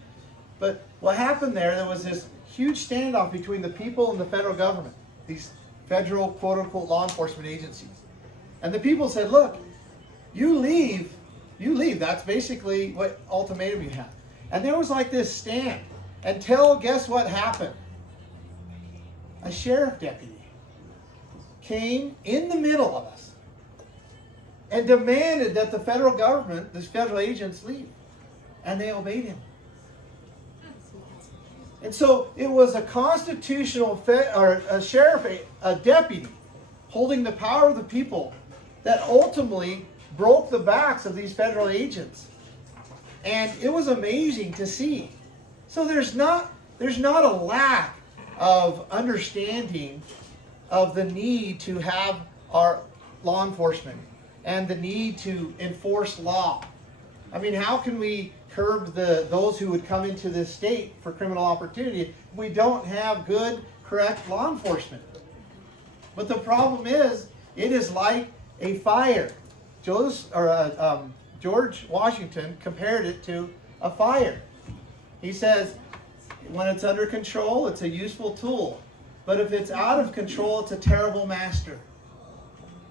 But what happened there was this huge standoff between the people and the federal government, these federal quote-unquote law enforcement agencies. And the people said, look, you leave, that's basically what ultimatum you have. And there was like this stand until, guess what happened? A sheriff deputy came in the middle of us and demanded that the federal government, the federal agents leave. And they obeyed him. And so it was a constitutional a sheriff, a deputy, holding the power of the people that ultimately broke the backs of these federal agents. And it was amazing to see. So there's not a lack of understanding of the need to have our law enforcement and the need to enforce law. I mean, how can we curb those who would come into this state for criminal opportunity if we don't have good, correct law enforcement? But the problem is, it is like a fire. George Washington compared it to a fire. He says, when it's under control, it's a useful tool. But if it's out of control, it's a terrible master.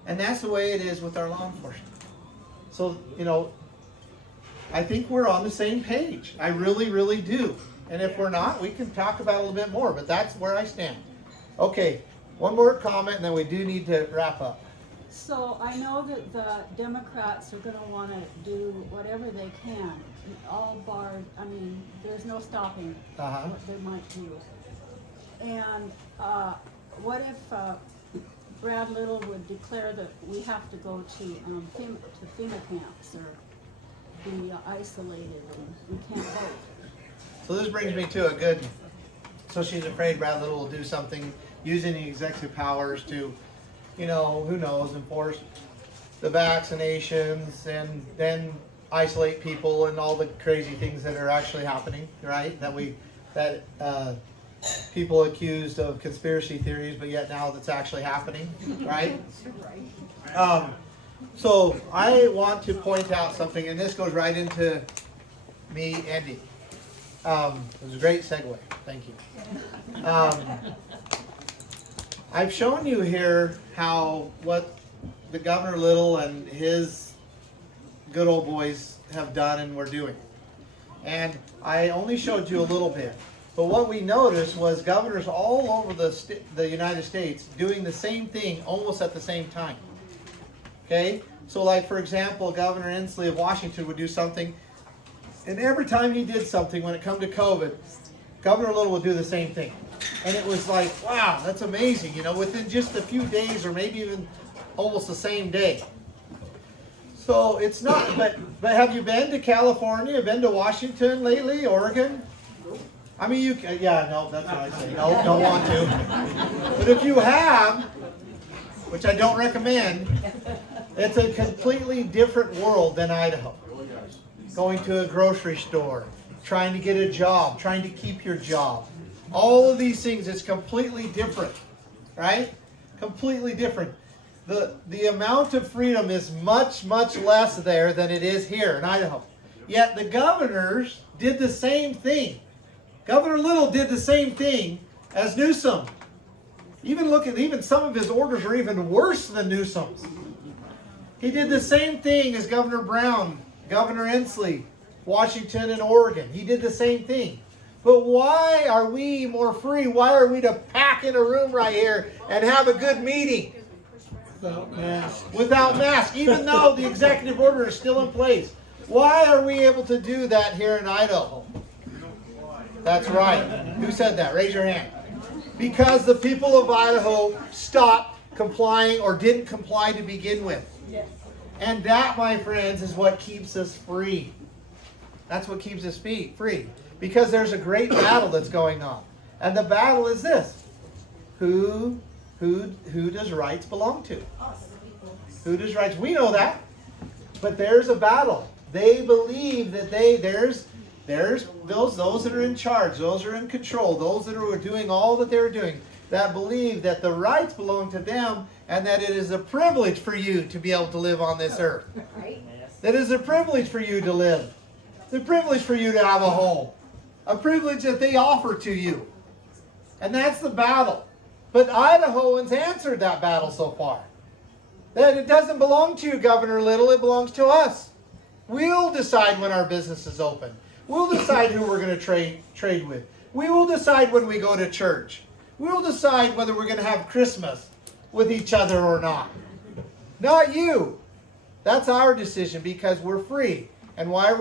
And that's the way it is with our law enforcement. So, you know, I think we're on the same page. I really, really do. And if we're not, we can talk about it a little bit more, but that's where I stand. Okay, one more comment and then we do need to wrap up. So I know that the Democrats are going to want to do whatever they can, all barred. I mean, there's no stopping what they might do. And what if Brad Little would declare that we have to go to FEMA camps or be isolated and we can't vote? So this brings me to a good, so she's afraid Brad Little will do something using the executive powers to, you know, who knows, enforce the vaccinations and then isolate people and all the crazy things that are actually happening, right? That people accused of conspiracy theories, but yet now that's actually happening, right? So I want to point out something, and this goes right into me ending. It was a great segue. Thank you. I've shown you here what the Governor Little and his good old boys have done and were doing. And I only showed you a little bit. But what we noticed was governors all over the United States doing the same thing almost at the same time. Okay? So like, for example, Governor Inslee of Washington would do something, and every time he did something when it come to COVID, Governor Little would do the same thing. And it was like, wow, that's amazing, you know, within just a few days or maybe even almost the same day. So it's not, but have you been to California, been to Washington lately, Oregon? I mean, yeah, no, that's what I say. No, don't want to. But if you have, which I don't recommend, it's a completely different world than Idaho. Going to a grocery store, trying to get a job, trying to keep your job. All of these things is completely different, right? Completely different. The amount of freedom is much, much less there than it is here in Idaho. Yet the governors did the same thing. Governor Little did the same thing as Newsom. Even some of his orders are even worse than Newsom's. He did the same thing as Governor Brown, Governor Inslee, Washington and Oregon. He did the same thing. But why are we more free? Why are we to pack in a room right here and have a good meeting? Without masks, even though the executive order is still in place. Why are we able to do that here in Idaho? That's right. Who said that? Raise your hand. Because the people of Idaho stopped complying or didn't comply to begin with. And that, my friends, is what keeps us free. That's what keeps us free. Because there's a great battle that's going on. And the battle is this. Who does rights belong to? Who does rights? We know that. But there's a battle. They believe that there's those that are in charge, those that are in control, those that are doing all that they're doing, that believe that the rights belong to them and that it is a privilege for you to be able to live on this earth. That it is a privilege for you to live. It's a privilege for you to have a home. A privilege that they offer to you. And that's the battle. But Idahoans answered that battle so far. That it doesn't belong to you, Governor Little, it belongs to us. We'll decide when our business is open. We'll decide who we're going to trade with. We will decide when we go to church. We'll decide whether we're going to have Christmas with each other or not. Not you. That's our decision because we're free. And why are we